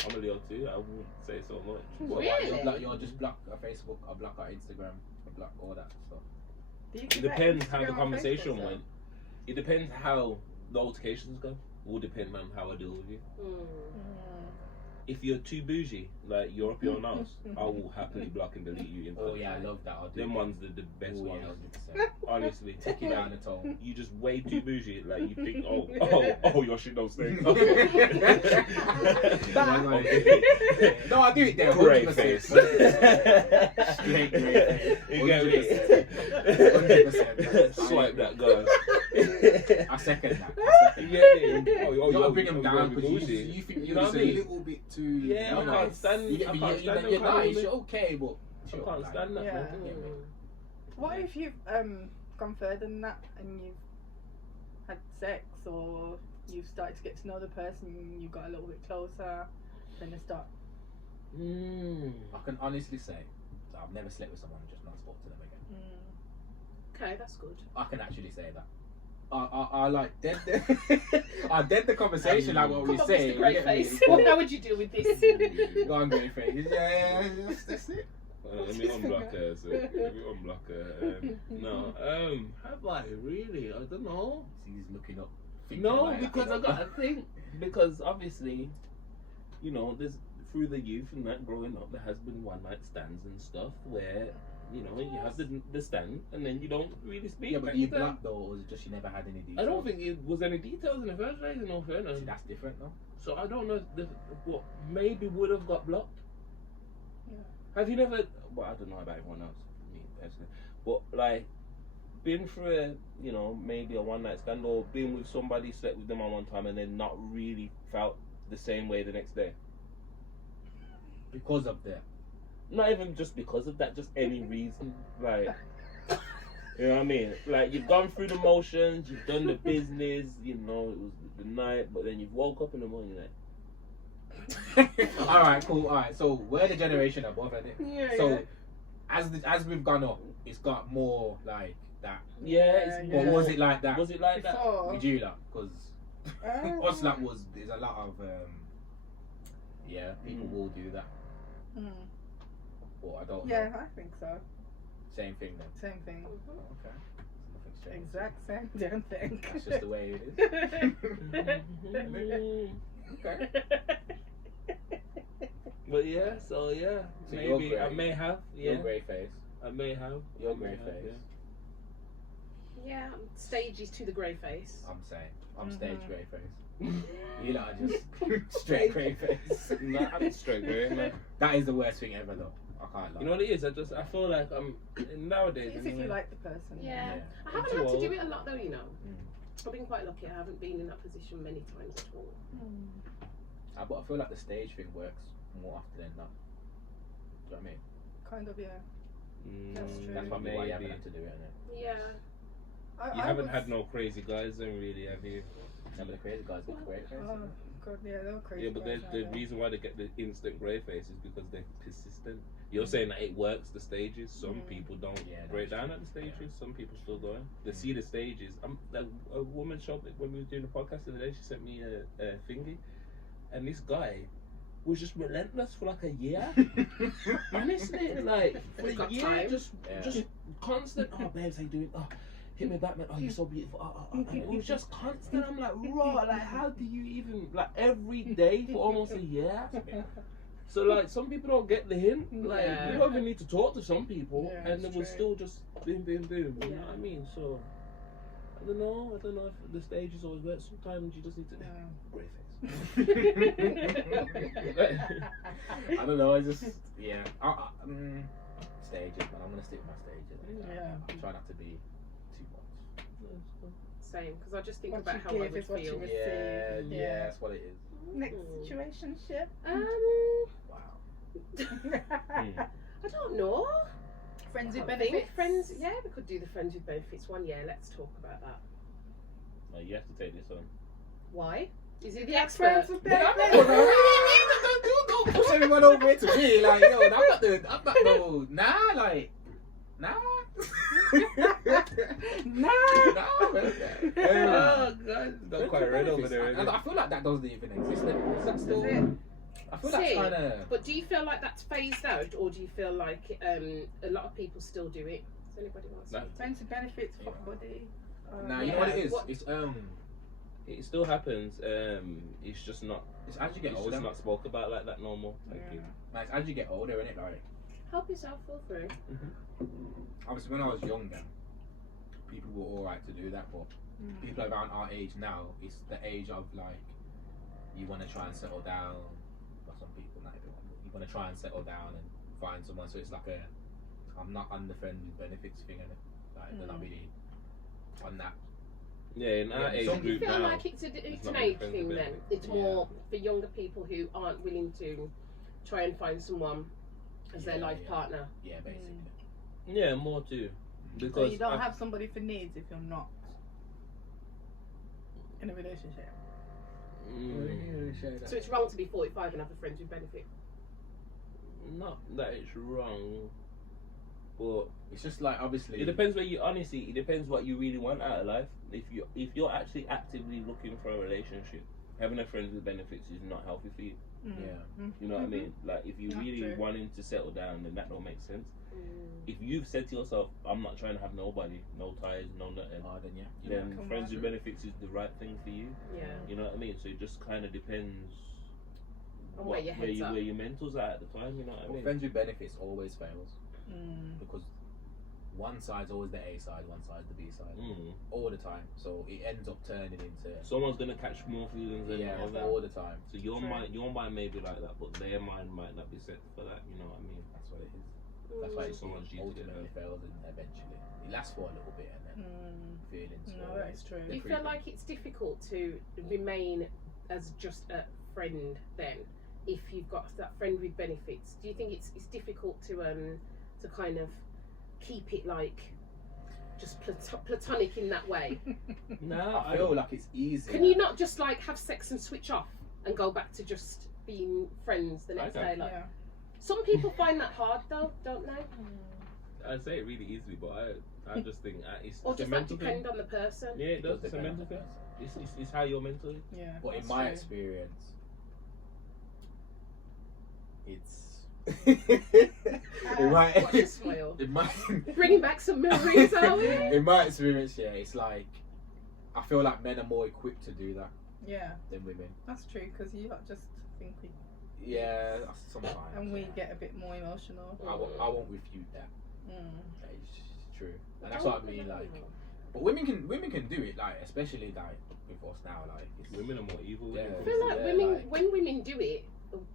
I'm a Leo too. I wouldn't say so much. What, Really? you'll just block a Facebook, or block our Instagram, or block all that stuff. It depends how the conversation went. It depends how the altercations go. Will depend on how I deal with you. If you're too bougie, like you're up your nose, I will happily block and delete you. Oh yeah, I love that. I'll do Them that. ones are the best Oh, ones. yeah, 100%. Honestly, Take it down the tone. you just way too bougie. Like you think, oh, your shit don't stink. Okay. No, I do it there. Great 100%. face. Straight great face. You get me? 100%. Swipe that guy. I second that. You get me? You gotta bring him you're down because bougie. you think You you're know just what a I mean? little bit too. Yeah, I can't stand. You I get me? can't stand them You're kind of nice. women. You're okay, but I can't stand that. Yeah. man. What if you've gone further than that and you've had sex, or you've started to get to know the person, you've got a little bit closer, then they start. I can honestly say that I've never slept with someone and just not spoke to them again. Okay, that's good. I can actually say that. I like dead. I dead the conversation like what we Come on, say. Mr. Great you get me? Face. What would you do with this? Go on, great face. Yeah, that's it. Let me unblock her. So let me unblock her. No. Have I really? I don't know. He's looking up. No, because I got to think. Because obviously, you know, there's through the youth and that growing up, there has been one night stands and stuff where, you know, you have the stand and then you don't really speak. Yeah, but you blocked though, or was it just you never had any details? I don't think it was any details in the first place. In all fairness, See, that's different though. so I don't know what maybe would have got blocked. Yeah. Have you never? Well, I don't know about everyone else, me personally, but like been through a, you know, maybe a one night stand or been with somebody, slept with them on one time, and then not really felt the same way the next day. Because of that. Not even just because of that, just any reason. Like, you know what I mean? Like, you've gone through the motions, you've done the business, you know, it was the night, but then you've woke up in the morning like. Alright, cool. Alright, so we're the generation above, innit? Yeah, So, yeah. as we've gone up, it's got more like that. Yeah, Yeah, But was it like that? Was it like that? Before. With you, like, because Um, us, like, there's a lot of, yeah, people will do that. mm. But I don't Yeah, know. I think so. Same thing then. Same thing. Okay. Nothing's changed. Exact same damn thing. That's just the way it is. Okay. But yeah, so yeah, So you're maybe grey. I may have. Yeah, Your grey face. I may have. Your I may grey have, face. Yeah, stages to the grey face. I'm saying. I'm Mhm. stage grey face. You lot are just straight grey face. Nah, I'm straight grey, man. That is the worst thing ever though. I can't lie. You know what it is? I feel like I'm nowadays. It's if anyway, you like the person. Yeah. Yeah. I haven't Too had to old. do it a lot though, you know. Mm. I've been quite lucky. I haven't been in that position many times at all. Mm. But I feel like the stage thing works more often than not. Do you know what I mean? Kind of, yeah. That's true. That's probably why you haven't maybe. had to do it, innit? Yeah. You haven't had no crazy guys then, really, have you? Some of the crazy guys get great face. Oh, God, yeah, they were crazy. Yeah, but guys the out there. reason why they get the instant grey face is because they're persistent. You're saying that it works, the stages. Some people don't Yeah, break that's down true. at the stages. Some people still going. They see the stages. A woman showed me when we were doing the podcast the other day. She sent me a thingy, and this guy was just relentless for like a year. Honestly, like for We've a got year, time. just constant. Oh, babes, how you doing? Oh, hit me back, man. Oh, you're so beautiful. And it was just constant. I'm like, raw. Like, how do you even like every day for almost a year? So like, some people don't get the hint. Like, Yeah. you don't even need to talk to some people, Yeah, and it it's was true. still just boom, boom, boom. You know Yeah. what I mean? So. I don't know if the stages always work. Sometimes you just need to grey face. I don't know. I just yeah. Stages, man. I'm gonna stick with my stages. Yeah. I try not to be too much. Same, because I just think What about you how I give would is what you feel. receive. Yeah, Yeah. that's what it is. Next Ooh. situationship. Wow. I don't know. Friends with I think benefits. friends. Yeah, we could do the friends with benefits one. Yeah, let's talk about that. No, you have to take this on. Why? Is he the Friends expert? with Yeah, benefits. don't push everyone over it to me. Like, yo, I'm not no, nah, like, nah. Nah. Nah, man. Oh, God. Got quite red over there. And I feel like that doesn't even exist anymore. Is that still? Does it? I feel that's See, kind of. But do you feel like that's phased out, or do you feel like a lot of people still do it? Does anybody want to No. speak? Friends with benefits, fuck buddy. Nah, you know what it is? What- It's It still happens. It's just not. It's as you get It's older. just not spoke about like that no more. Thank you. Like, as you get older, innit? Like, Help yourself, feel free. obviously, when I was younger, people were alright to do that, but people around our age now, it's the age of like, you want to try and settle down. For some people, not everyone, but you want to try and settle down and find someone. So it's like I'm not on the friend with benefits thing, innit? Like, they're not really on that. Yeah, in our Yeah, age some Do you group feel now. like it's an not age really thing then? benefit. It's more for younger people who aren't willing to try and find someone as their Yeah, life yeah. partner. Yeah, basically. Yeah, more too. So Because you don't have somebody for needs if you're not in a relationship. So it's wrong to be 45 and have a friends with benefit. Not that it's wrong, but It's just like, obviously. it depends where you. Honestly, it depends what you really want out of life. If you're actually actively looking for a relationship, having a friend with benefits is not healthy for you. You know what I mean? Like, if you That's really true. wanting to settle down, then that don't make sense. Mm. If you've said to yourself, I'm not trying to have nobody, no ties, no nothing, Then then come friends on. with benefits is the right thing for you. Yeah. You know what I mean? So it just kind of depends On where your head's at. where your mental's at the time. You know what I Well, mean? friends with benefits always fails Mm. because one side's always the A side, one side's the B side, all the time. So it ends up turning into Someone's gonna catch more feelings than the other. all the time. So your True. mind may be like that, but their mind might not be set for that. You know what I mean? That's what it is. Mm. That's why So it someone's due to ultimately get fails and eventually it lasts for a little bit and then feelings. No, fall that away. is true. Do you feel like it's difficult to remain as just a friend then, if you've got that friend with benefits? Do you think it's difficult to kind of keep it like just platonic in that way? No, I feel like it's easy. Can you not just like have sex and switch off and go back to just being friends the next day? Like, Yeah. some people find that hard though, don't they? I say it really easily, but I just think it's Or a just like mental depend thing. on the person? Yeah, it does. It's a depend on mental the thing. person. It's how you're mentally. Yeah. But in that's my true. experience, it's Watch you smile. in my Bringing back some memories, are we? in my experience, yeah, it's like I feel like men are more equipped to do that Yeah, than women. that's true because you lot just think we Yeah, sometimes. and we yeah. get a bit more emotional. I won't refute that. Mm. It's true, and that's what I mean. Like, but women can do it. Like, especially like with us now. Like, it's, Women are more evil. Yeah. I feel like Yeah, women, like- when women do it,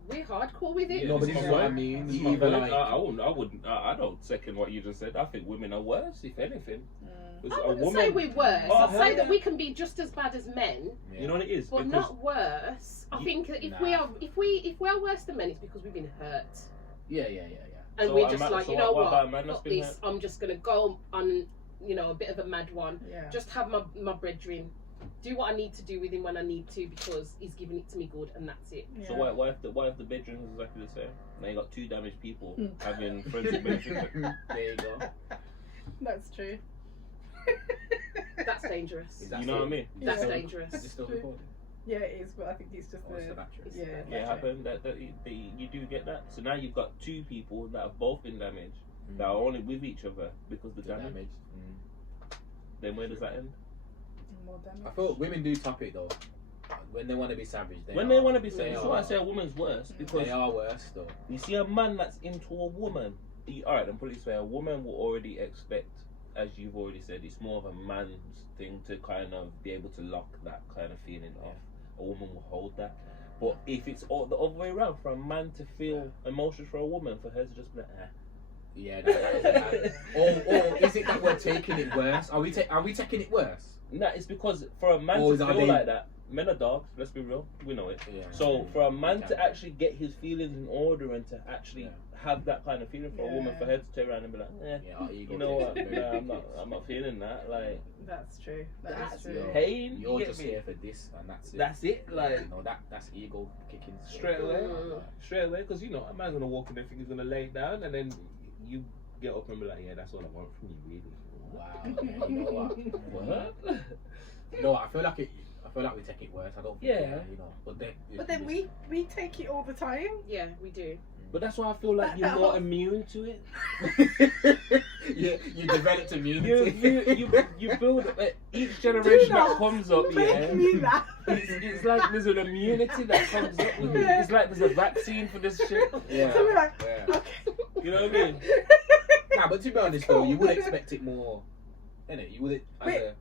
we're hardcore with it. Yeah, No, but this is what I mean. This is Either my like, point. I don't second what you just said. I think women are worse, if anything. Mm. Because I wouldn't say we're worse. Oh, I'd say hell that yeah. we can be just as bad as men, yeah. You know what it is? but Because not worse. I think that if we are worse than men, it's because we've been hurt, Yeah. and So we're a just man- like, so you know what about a what, man that's fuck been this. I'm just gonna go on, a bit of a mad one. Yeah. Just have my brethren, do what I need to do with him when I need to because he's giving it to me good, and that's it. Yeah. So why if the bedroom is exactly the same? Now you got two damaged people having friends with benefits. There you go. That's true. That's dangerous. Is that You know what I mean? That's Yeah. dangerous. Is it still True. recording? Yeah, it is, but I think it's just Oh, it's the the battery. yeah. Yeah, it that's happened. That you do get that. So now you've got two people that have both been damaged Mm. that are only with each other because the The damage. damage. Then where does that end? More damage. I feel women do top it though. When they want to be savage, When they want to be they saying, are- so I say a woman's worse because they are worse though. you see a man that's into a woman. Alright, then put it this way: a woman will already expect, as you've already said, it's more of a man's thing to kind of be able to lock that kind of feeling off. A woman will hold that. But if it's all the other way around, for a man to feel emotions for a woman, for her to just be like, Yeah, that is bad. Or is it that we're taking it worse? Are we taking it worse? nah, it's because for a man Or to are feel they- like that, men are dogs. Let's be real, we know it. Yeah. So for a man Okay. to actually get his feelings in order and to actually Yeah. have that kind of feeling for a woman, Yeah. for her to turn around and be like, Yeah, our ego you know what? takes it very Nah, quickly. I'm not feeling that. Like That's true. That's That's true. your- pain, You're you get just me? here for this, and that's it. That's it. Like no, that's ego kicking straight away, Mm. straight away. Because you know a man's gonna walk in there, think he's gonna lay it down, and then you get up and be like, yeah, that's all I want from you, really. Wow. Yeah, you know what? What? You know what? I feel like we take it worse. I don't think. Yeah. You know. But then we take it all the time. Yeah, we do. But that's why I feel like you're That not whole- immune to it. you developed immunity. You build each generation that not comes up, Make yeah. me laugh. It's like there's an immunity that comes up with it. Yeah. It's like there's a vaccine for this shit. Yeah. So we're like, Yeah. okay. You know what I mean? Nah, but to be honest though, you would expect it more, innit? You would.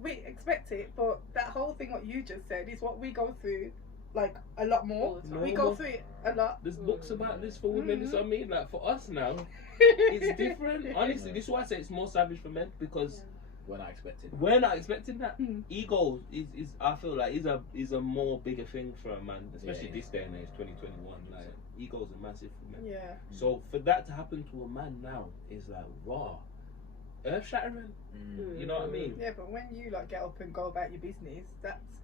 We expect it, but that whole thing what you just said is what we go through, like a lot more. All the time. We go through it a lot. There's books about this for women. This is what I mean. Like for us now, it's it's different. Honestly, this is why I say it's more savage for men because We're not expecting. we're not expecting that. Hmm. Ego is I feel like is a more bigger thing for a man, especially Yeah. this day and age, 2021. Like ego's a massive for men. Yeah. So for that to happen to a man now is like raw, earth shattering. Mm. You know what I mean? Yeah, but when you like get up and go about your business, that's,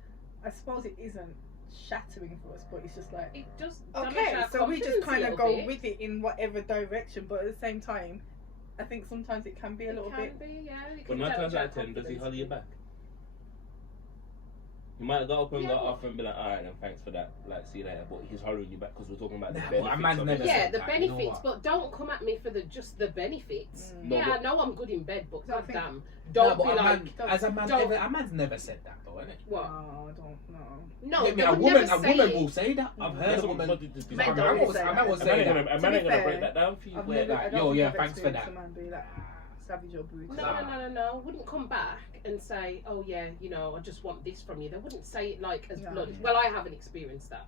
I suppose it isn't shattering for us, but it's just like, It does. damage okay, our so we just confidence a kind of little go bit. with it in whatever direction, but at the same time, I think sometimes it can be a It little can bit. be, yeah. It But can 9 times damage our out of 10, does he confidence. holly you back? You might have got up and Yeah, got but- off and be like, alright then, thanks for that. Like, see you later. But he's hollering you back because we're talking about the Nah, but benefits a man's of never it. Yeah, said the that, you know benefits, what? but don't come at me for just the benefits. No, Yeah, but- I know I'm good in bed, but So I think- goddamn, don't but be a like, man, as a man, don't- a man's never said that though, innit? what? Oh, I don't know. No, Yeah, they a would woman, never a say woman it. will say that. I've heard That's a what- woman. but it- Men A don't man will say say that. A man that. ain't gonna To be break fair, that down for you. I've where, never, like, I don't yo, think yeah, I've thanks for experienced that. a man be like savage or brutal. No. Wouldn't come back and say, oh yeah, you know, I just want this from you. They wouldn't say it like as No. bloody. Well, I haven't experienced that,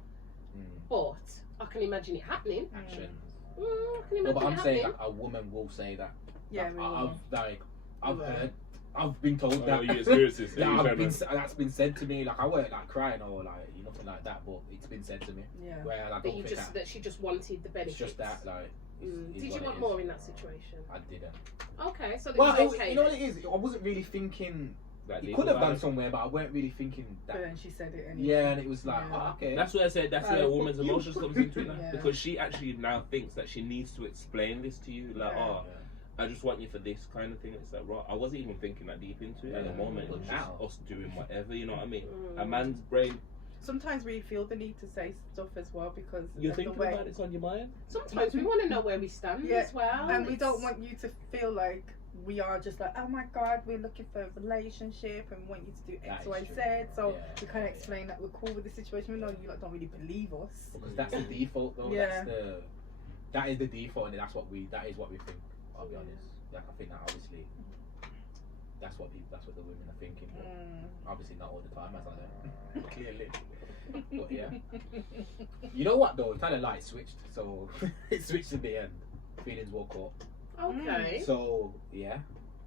Mm. but I can imagine it happening. Action. I can No, imagine but I'm it saying happening. that a woman will say that. Yeah, Like, we I've will. heard, I've been told Oh, that. you experienced this, that you I've said been, that. that's been said to me. Like I weren't like crying or like nothing like that, but it's been said to me. Yeah. Where I that don't you think just that. that she just wanted the benefits. It's just that like. Is Did what you it want is. more in that situation? I didn't. Okay, so it Well, was okay. you know what it is. I wasn't really thinking. Like, It legal could have gone violence. somewhere, but I weren't really thinking But that. then she said it anyway. Yeah, and it was like, Yeah. oh, okay. That's where I said that's where a woman's you- emotions comes into it now. Yeah. Because she actually now thinks that she needs to explain this to you. Like, Yeah. oh, I just want you for this kind of thing. It's like, right, I wasn't even thinking that deep into it at the Yeah. moment. It was just Now. us doing whatever, you know what I mean? Mm. A man's brain, Sometimes we feel the need to say stuff as well because you're of the thinking way. about it's on your mind. Sometimes we want to know where we stand Yeah, as well, And we don't It's- want you to feel like we are just like, oh my god, we're looking for a relationship and want you to do That X, is Y, true. Z. So Yeah. we kind of explain that we're cool with the situation. We know you like don't really believe us. Because that's the default, though. Yeah. That is the default, and that is what we think. I'll be honest. Like I think that obviously, that's what the women are thinking. But obviously not all the time, as I know. Clearly. But yeah. You know what though? It kind of like switched. So it switched in the end. Feelings were caught. Okay. So yeah,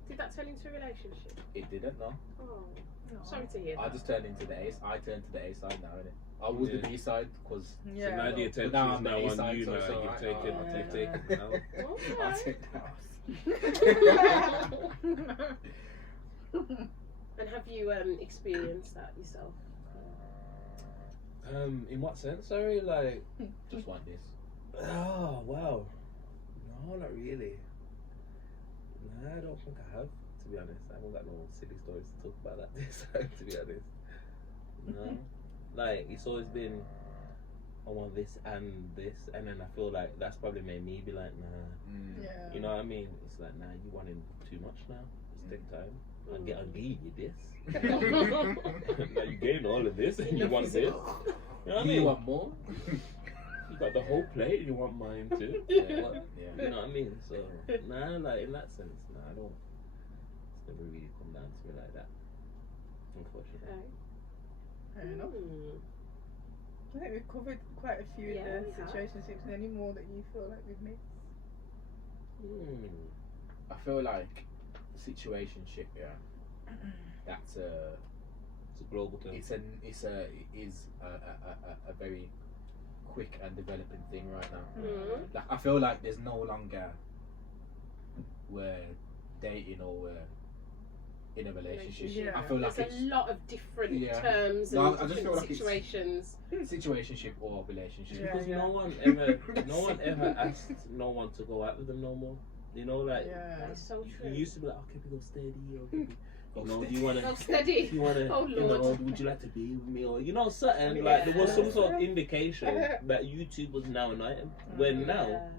Did that turn into a relationship? it didn't. No. Oh, sorry to hear I that. just turned into the A. I turned to the A side now, innit? I was Yeah. the B side because Yeah. So now the But attention now is I'm now the on A-side, you so now. it's alright. You've taken I'll it take now. I'll Okay. take that. And have you experienced that yourself? In what sense? Sorry, like. Just want this. Oh wow. No, not really. Nah, I don't think I have. To be honest, I haven't got no silly stories to talk about like this. To be honest, no. Like it's always been, I want this, and then I feel like that's probably made me be like, nah. Yeah. You know what I mean? It's like, nah, you wanting too much now. Just take time. I'll give you this. Now you gain all of this, and you want this. You know what I You mean? want more? You got the whole plate, you want mine too. Yeah. You know what I mean? So, nah, like in that sense, nah, I don't. It's never really come down to me like that. Unfortunately. Okay. Fair enough. Hmm. I think we've covered quite a few Yeah, of we the have. situationships. Any more that you feel like we've missed? I feel like situationship, yeah. That's a. It's a global term. It is a very quick and developing thing right now. Mm. Like I feel like there's no longer we're dating or we're in a relationship. Yeah. I feel like There's it's a lot of different Yeah. terms No, and I just different feel like it's- situations. situationship or relationship. Yeah. Because no one ever asked no one to go out with them no more. You know, like Yeah. That is so true. you used to be like, oh, can we go steady? Or can we, Go you know, steady. do you wanna? Go steady. Do you wanna? Oh, you know, Lord. would you like to be with me? Or you know, something like there was some Yeah. sort of indication that YouTube was now an item. When now, Yeah.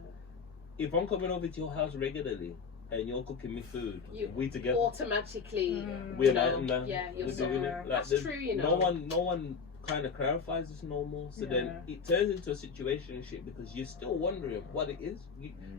if I'm coming over to your house regularly and you're cooking me food, You we together. automatically, We're you an know, item now. yeah, you're We're so, doing it. Like, that's there's- true, you know. No one kind of clarifies this no more. So then Yeah. it turns into a situationship because you're still wondering what it is.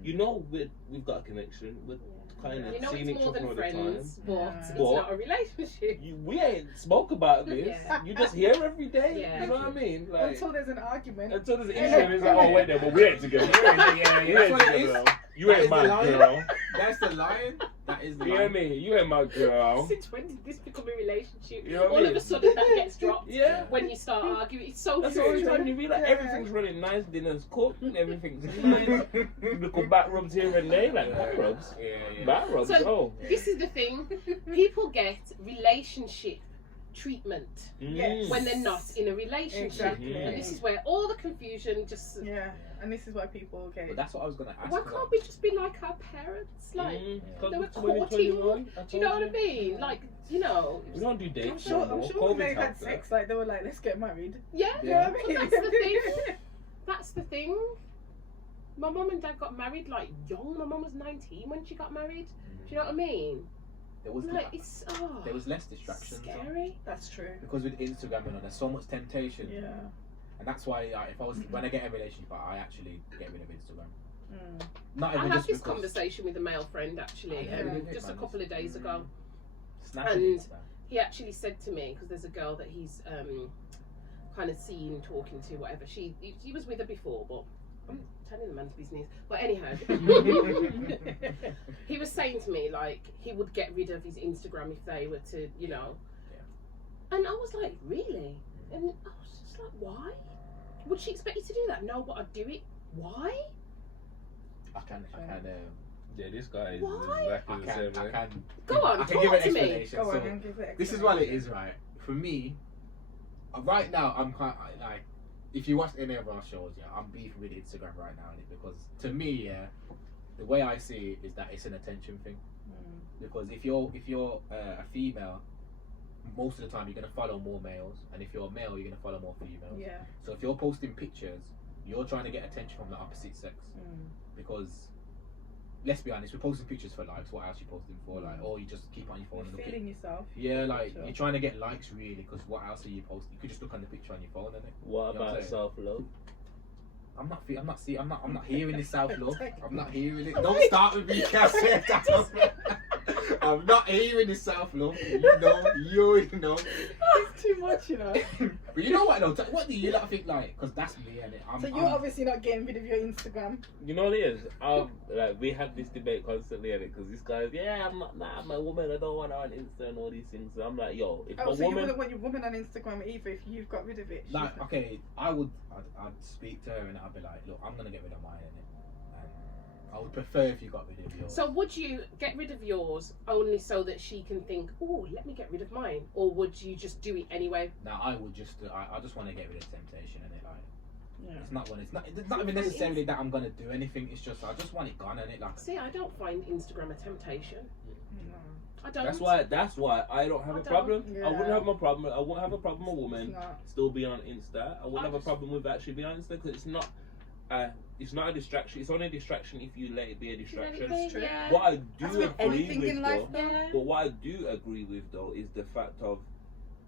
You know we've got a connection. We're kind of You know seeing it's each more other than all the time. friends, but Yeah. it's But- not a relationship. We ain't spoke about this. Yeah. You just hear every day. Yeah. You know what I mean? Like Until there's an argument. until there's an issue, it's like, oh wait there, but we ain't together. You ain't, Yeah, you that's ain't what it together. is. Though. You That ain't is the my line. girl. That's the line. That is the You hear line. me? You ain't my girl. Since when did this become a relationship? You know what I All mean? of a sudden that gets dropped Yeah. when you start arguing. It's so That's true. the only time you realize Yeah. everything's running nice, dinner's cooked, everything's nice. Little back rubs here and there, like back rubs. Yeah. Back rubs, So- oh. This is the thing. People get relationship treatment Yes. when they're not in a relationship. Exactly. And this is where all the confusion just. Yeah, and this is why people get. But that's what I was gonna ask. Why can't we just be like our parents? Like, Because they were it's courting. 2021, Do you know what I mean? Like, you know. We don't do dates I'm sure anymore. when they COVID had helped that. sex, like they were like, let's get married. Yeah, Yeah. but that's the thing. That's the thing. My mum and dad got married like young. My mum was 19 when she got married. Do you know what I mean? There was Like, it's there was less distractions. scary. That's true. Because with Instagram, you know, there's so much temptation. Yeah. And that's why if I was when I get a relationship, I actually get rid of Instagram. Mm. Not I even had just this because conversation with a male friend actually, Yeah. just a couple of days ago. snatching and- Instagram. He actually said to me, because there's a girl that he's kind of seen, talking to, whatever. He was with her before, but I'm telling the man's business. But anyhow, he was saying to me like he would get rid of his Instagram if they were to, you know. Yeah. And I was like, really? And I was just like, why? Would she expect you to do that? No, but I'd do it. Why? I can Yeah, this guy is Why? exactly the same. I can Go on, I can talk give an to me. explanation. Go So, on and give it. this is what it is, right? For me, right now, I'm kind of, like, if you watch any of our shows, yeah, I'm beefing with Instagram right now, innit? Because to me, yeah, the way I see it is that it's an attention thing. Because if you're a female, most of the time you're gonna follow more males, and if you're a male, you're gonna follow more females. Yeah. So if you're posting pictures, you're trying to get attention from the opposite sex. Because let's be honest, we're posting pictures for likes. What else you posting for? Like, or you just keep on your phone and look at. Feeling yourself. Yeah, like Sure. you're trying to get likes really. Because what else are you posting? You could just look on the picture on your phone, innit? What You know what I'm about saying? self-love? I'm not hearing this self love. I'm not hearing it. Don't start with me, Cassie. I'm not hearing this self love. You know. It's too much, you know. But you know what though? What do you lot think like? Because that's me, and So you're obviously not getting rid of your Instagram. You know what it is? Like we have this debate constantly, because this guy's I'm a woman, I don't want her on Insta and all these things. So I'm like, yo, if Oh, a so you woman, wouldn't want your woman on Instagram either if you've got rid of it. like, okay, I'd speak to her and I'd be like, look, I'm gonna get rid of mine, innit? And I would prefer if you got rid of yours. So would you get rid of yours only so that she can think, oh, let me get rid of mine? Or would you just do it anyway? Now I would just, I just want to get rid of temptation, innit? Like, Yeah. it's not even necessarily that I'm gonna do anything. It's just I just want it gone, innit? Like, See, I don't find Instagram a temptation. No. I don't. that's why I don't have I a don't. problem. Yeah. I wouldn't have a problem. I wouldn't have a problem with a It's woman not. still being on Insta. I wouldn't I have a just- problem with actually being on Insta because it's not a distraction. It's only a distraction if you let it be a distraction. true. Yeah. What I do That's with agree anything with in life, though, though. Yeah. but what I do agree with though is the fact of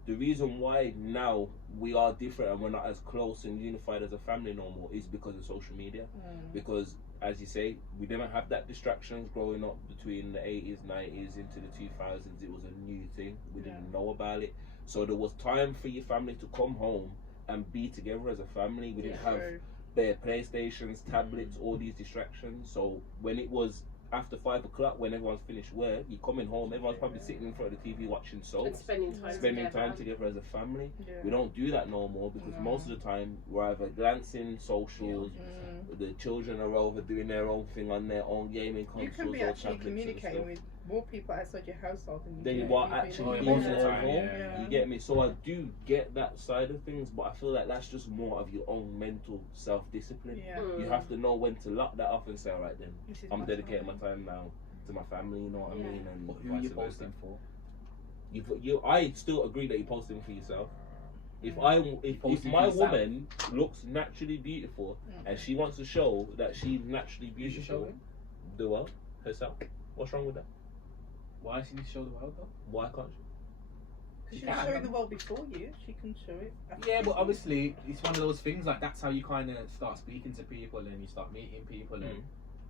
the reason why now we are different and we're not as close and unified as a family no more is because of social media. Because as you say, we didn't have that distractions growing up between the 80s, 90s into the 2000s. It was a new thing. We didn't know about it. So there was time for your family to come home and be together as a family. We didn't have their PlayStations, tablets, all these distractions. So when it was after 5 o'clock, when everyone's finished work, you're coming home, everyone's probably sitting in front of the TV watching And soaps, spending time together. as a family. Yeah. We don't do that no more because No. most of the time we're either glancing socials, the children are over doing their own thing on their own gaming consoles You can be or actually tablets and communicating stuff. with more people outside your household than you Then do. you are You've actually been- Yeah, being most of the more time, home. yeah. You get me? So I do get that side of things, but I feel like that's just more of your own mental self-discipline. Yeah. Mm. You have to know when to lock that off and say, all right then, This is I'm my dedicating my time. time now to my family, you know what I mean? And but who are you vice versa. posting for? I still agree that you're posting for yourself. If Posting my for yourself. woman looks naturally beautiful and she wants to show that she's naturally You should show beautiful, it. do well herself. What's wrong with that? Why should you show the world though? Why can't she? She's can. showing the world before you. She can show it. Yeah, but obviously it's one of those things like that's how you kind of start speaking to people and you start meeting people. And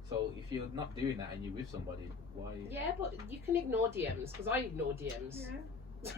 so if you're not doing that and you're with somebody, why? Yeah, but you can ignore DMs because I ignore DMs. Yeah.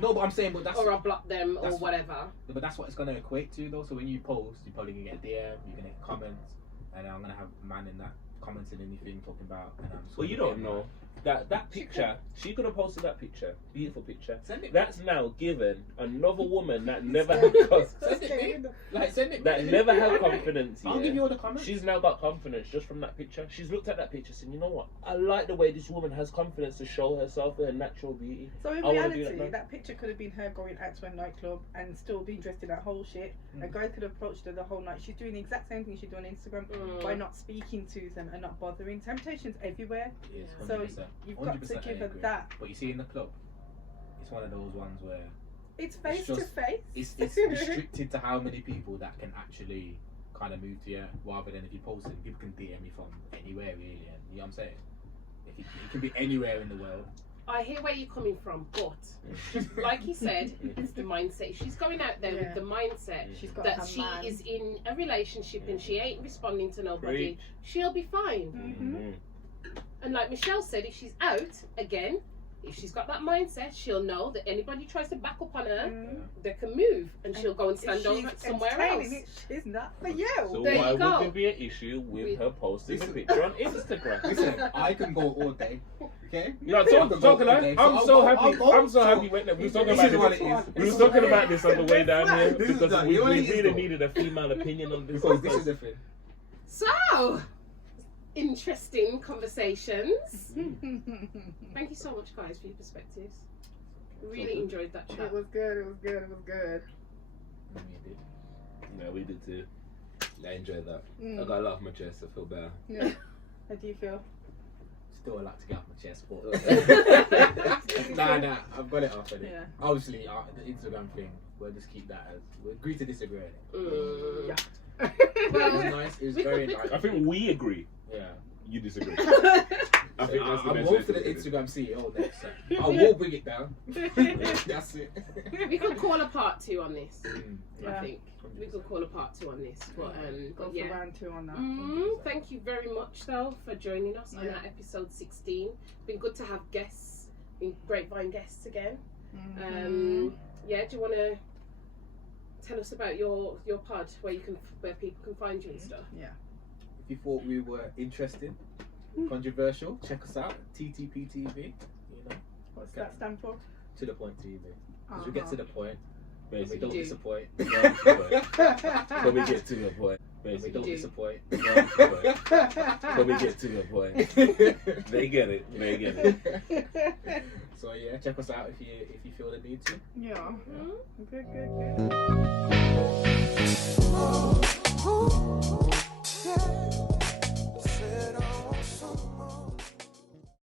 No, but I'm saying, but that's Or I block them or that's- whatever. but that's what it's gonna equate to though. So when you post, you're probably gonna get a DM, you're gonna get comments, and I'm gonna have a man in that commenting anything talking about. And I'm just Well, you gonna don't get know. that picture, she could have posted that picture, beautiful picture. Send it. That's now given another woman that never had Send it. Like send it. that never had confidence. I'll give you all the comments. She's now got confidence just from that picture. She's looked at that picture saying, you know what? I like the way this woman has confidence to show herself her natural beauty. So in I wanna do reality, that now. that picture could have been her going out to a nightclub and still being dressed in that whole shit. A guy could have approached her the whole night. She's doing the exact same thing she do on Instagram by not speaking to them and not bothering. Temptation's everywhere. Yes, So 100%. you've got to 100% give I her agree. that. But you see, in the club, it's one of those ones where It's face just- to face. it's restricted to how many people that can actually kind of move to you, rather than if you post it, people can DM you from anywhere really. And you know what I'm saying? It can be anywhere in the world. I hear where you're coming from, but like he said, it's the mindset. If she's going out there with the mindset She's got that her she man. is in a relationship and she ain't responding to nobody, Preach. she'll be fine. Mm-hmm. And like Michelle said, if she's out again, if she's got that mindset, she'll know that anybody tries to back up on her, they can move, and she'll go and stand over somewhere else. It's not for you. So There why you would go. there be an issue with With- her posting a Listen. picture on Instagram? Listen, I can go all day. Okay? Yeah, I can go talking all that. day. I'm I'll so go- happy. I'll go. I'm so So, happy. We was talking this about is what this. it is. We was talking about this on the way down here This is because the- we you know what it is, really though? needed a female opinion on this. Because this is the thing. So, interesting conversations. Thank you so much, guys, for your perspectives. Really enjoyed that chat. It was good. It was good. It was good. Yeah, we did too. I enjoyed that. Mm. I got a lot off my chest. I feel better. Yeah. How do you feel? Still a lot to get off my chest, but nah, I've got it off. Yeah. Obviously, the Instagram thing, we'll just keep that as we agree to disagree. Mm. It was nice. It was very nice. I think we agree. Yeah. You disagree. I think that's the I'm best going way for to the put it. Instagram CEO next time. I will bring it down. That's it. We could call a part 2 on this. I Yeah. think we could call a part 2 on this. But Go for yeah. round 2 on that. Thank you very much, though, for joining us on Yeah. our episode 16. Been good to have guests, Grapevine guests again. Yeah, do you want to tell us about your pod, where people can find you and stuff? Yeah. If you thought we were interesting, controversial, check us out. TTPTV. You know, What's that stand for? to the point TV. Because we get to the point. We Basically. don't do. disappoint. But we get to the point. We Basically. don't do. disappoint. But we get to the point. They get it. They get it. So yeah, check us out if you feel the need to. Yeah. Good, good, good. Said, oh, so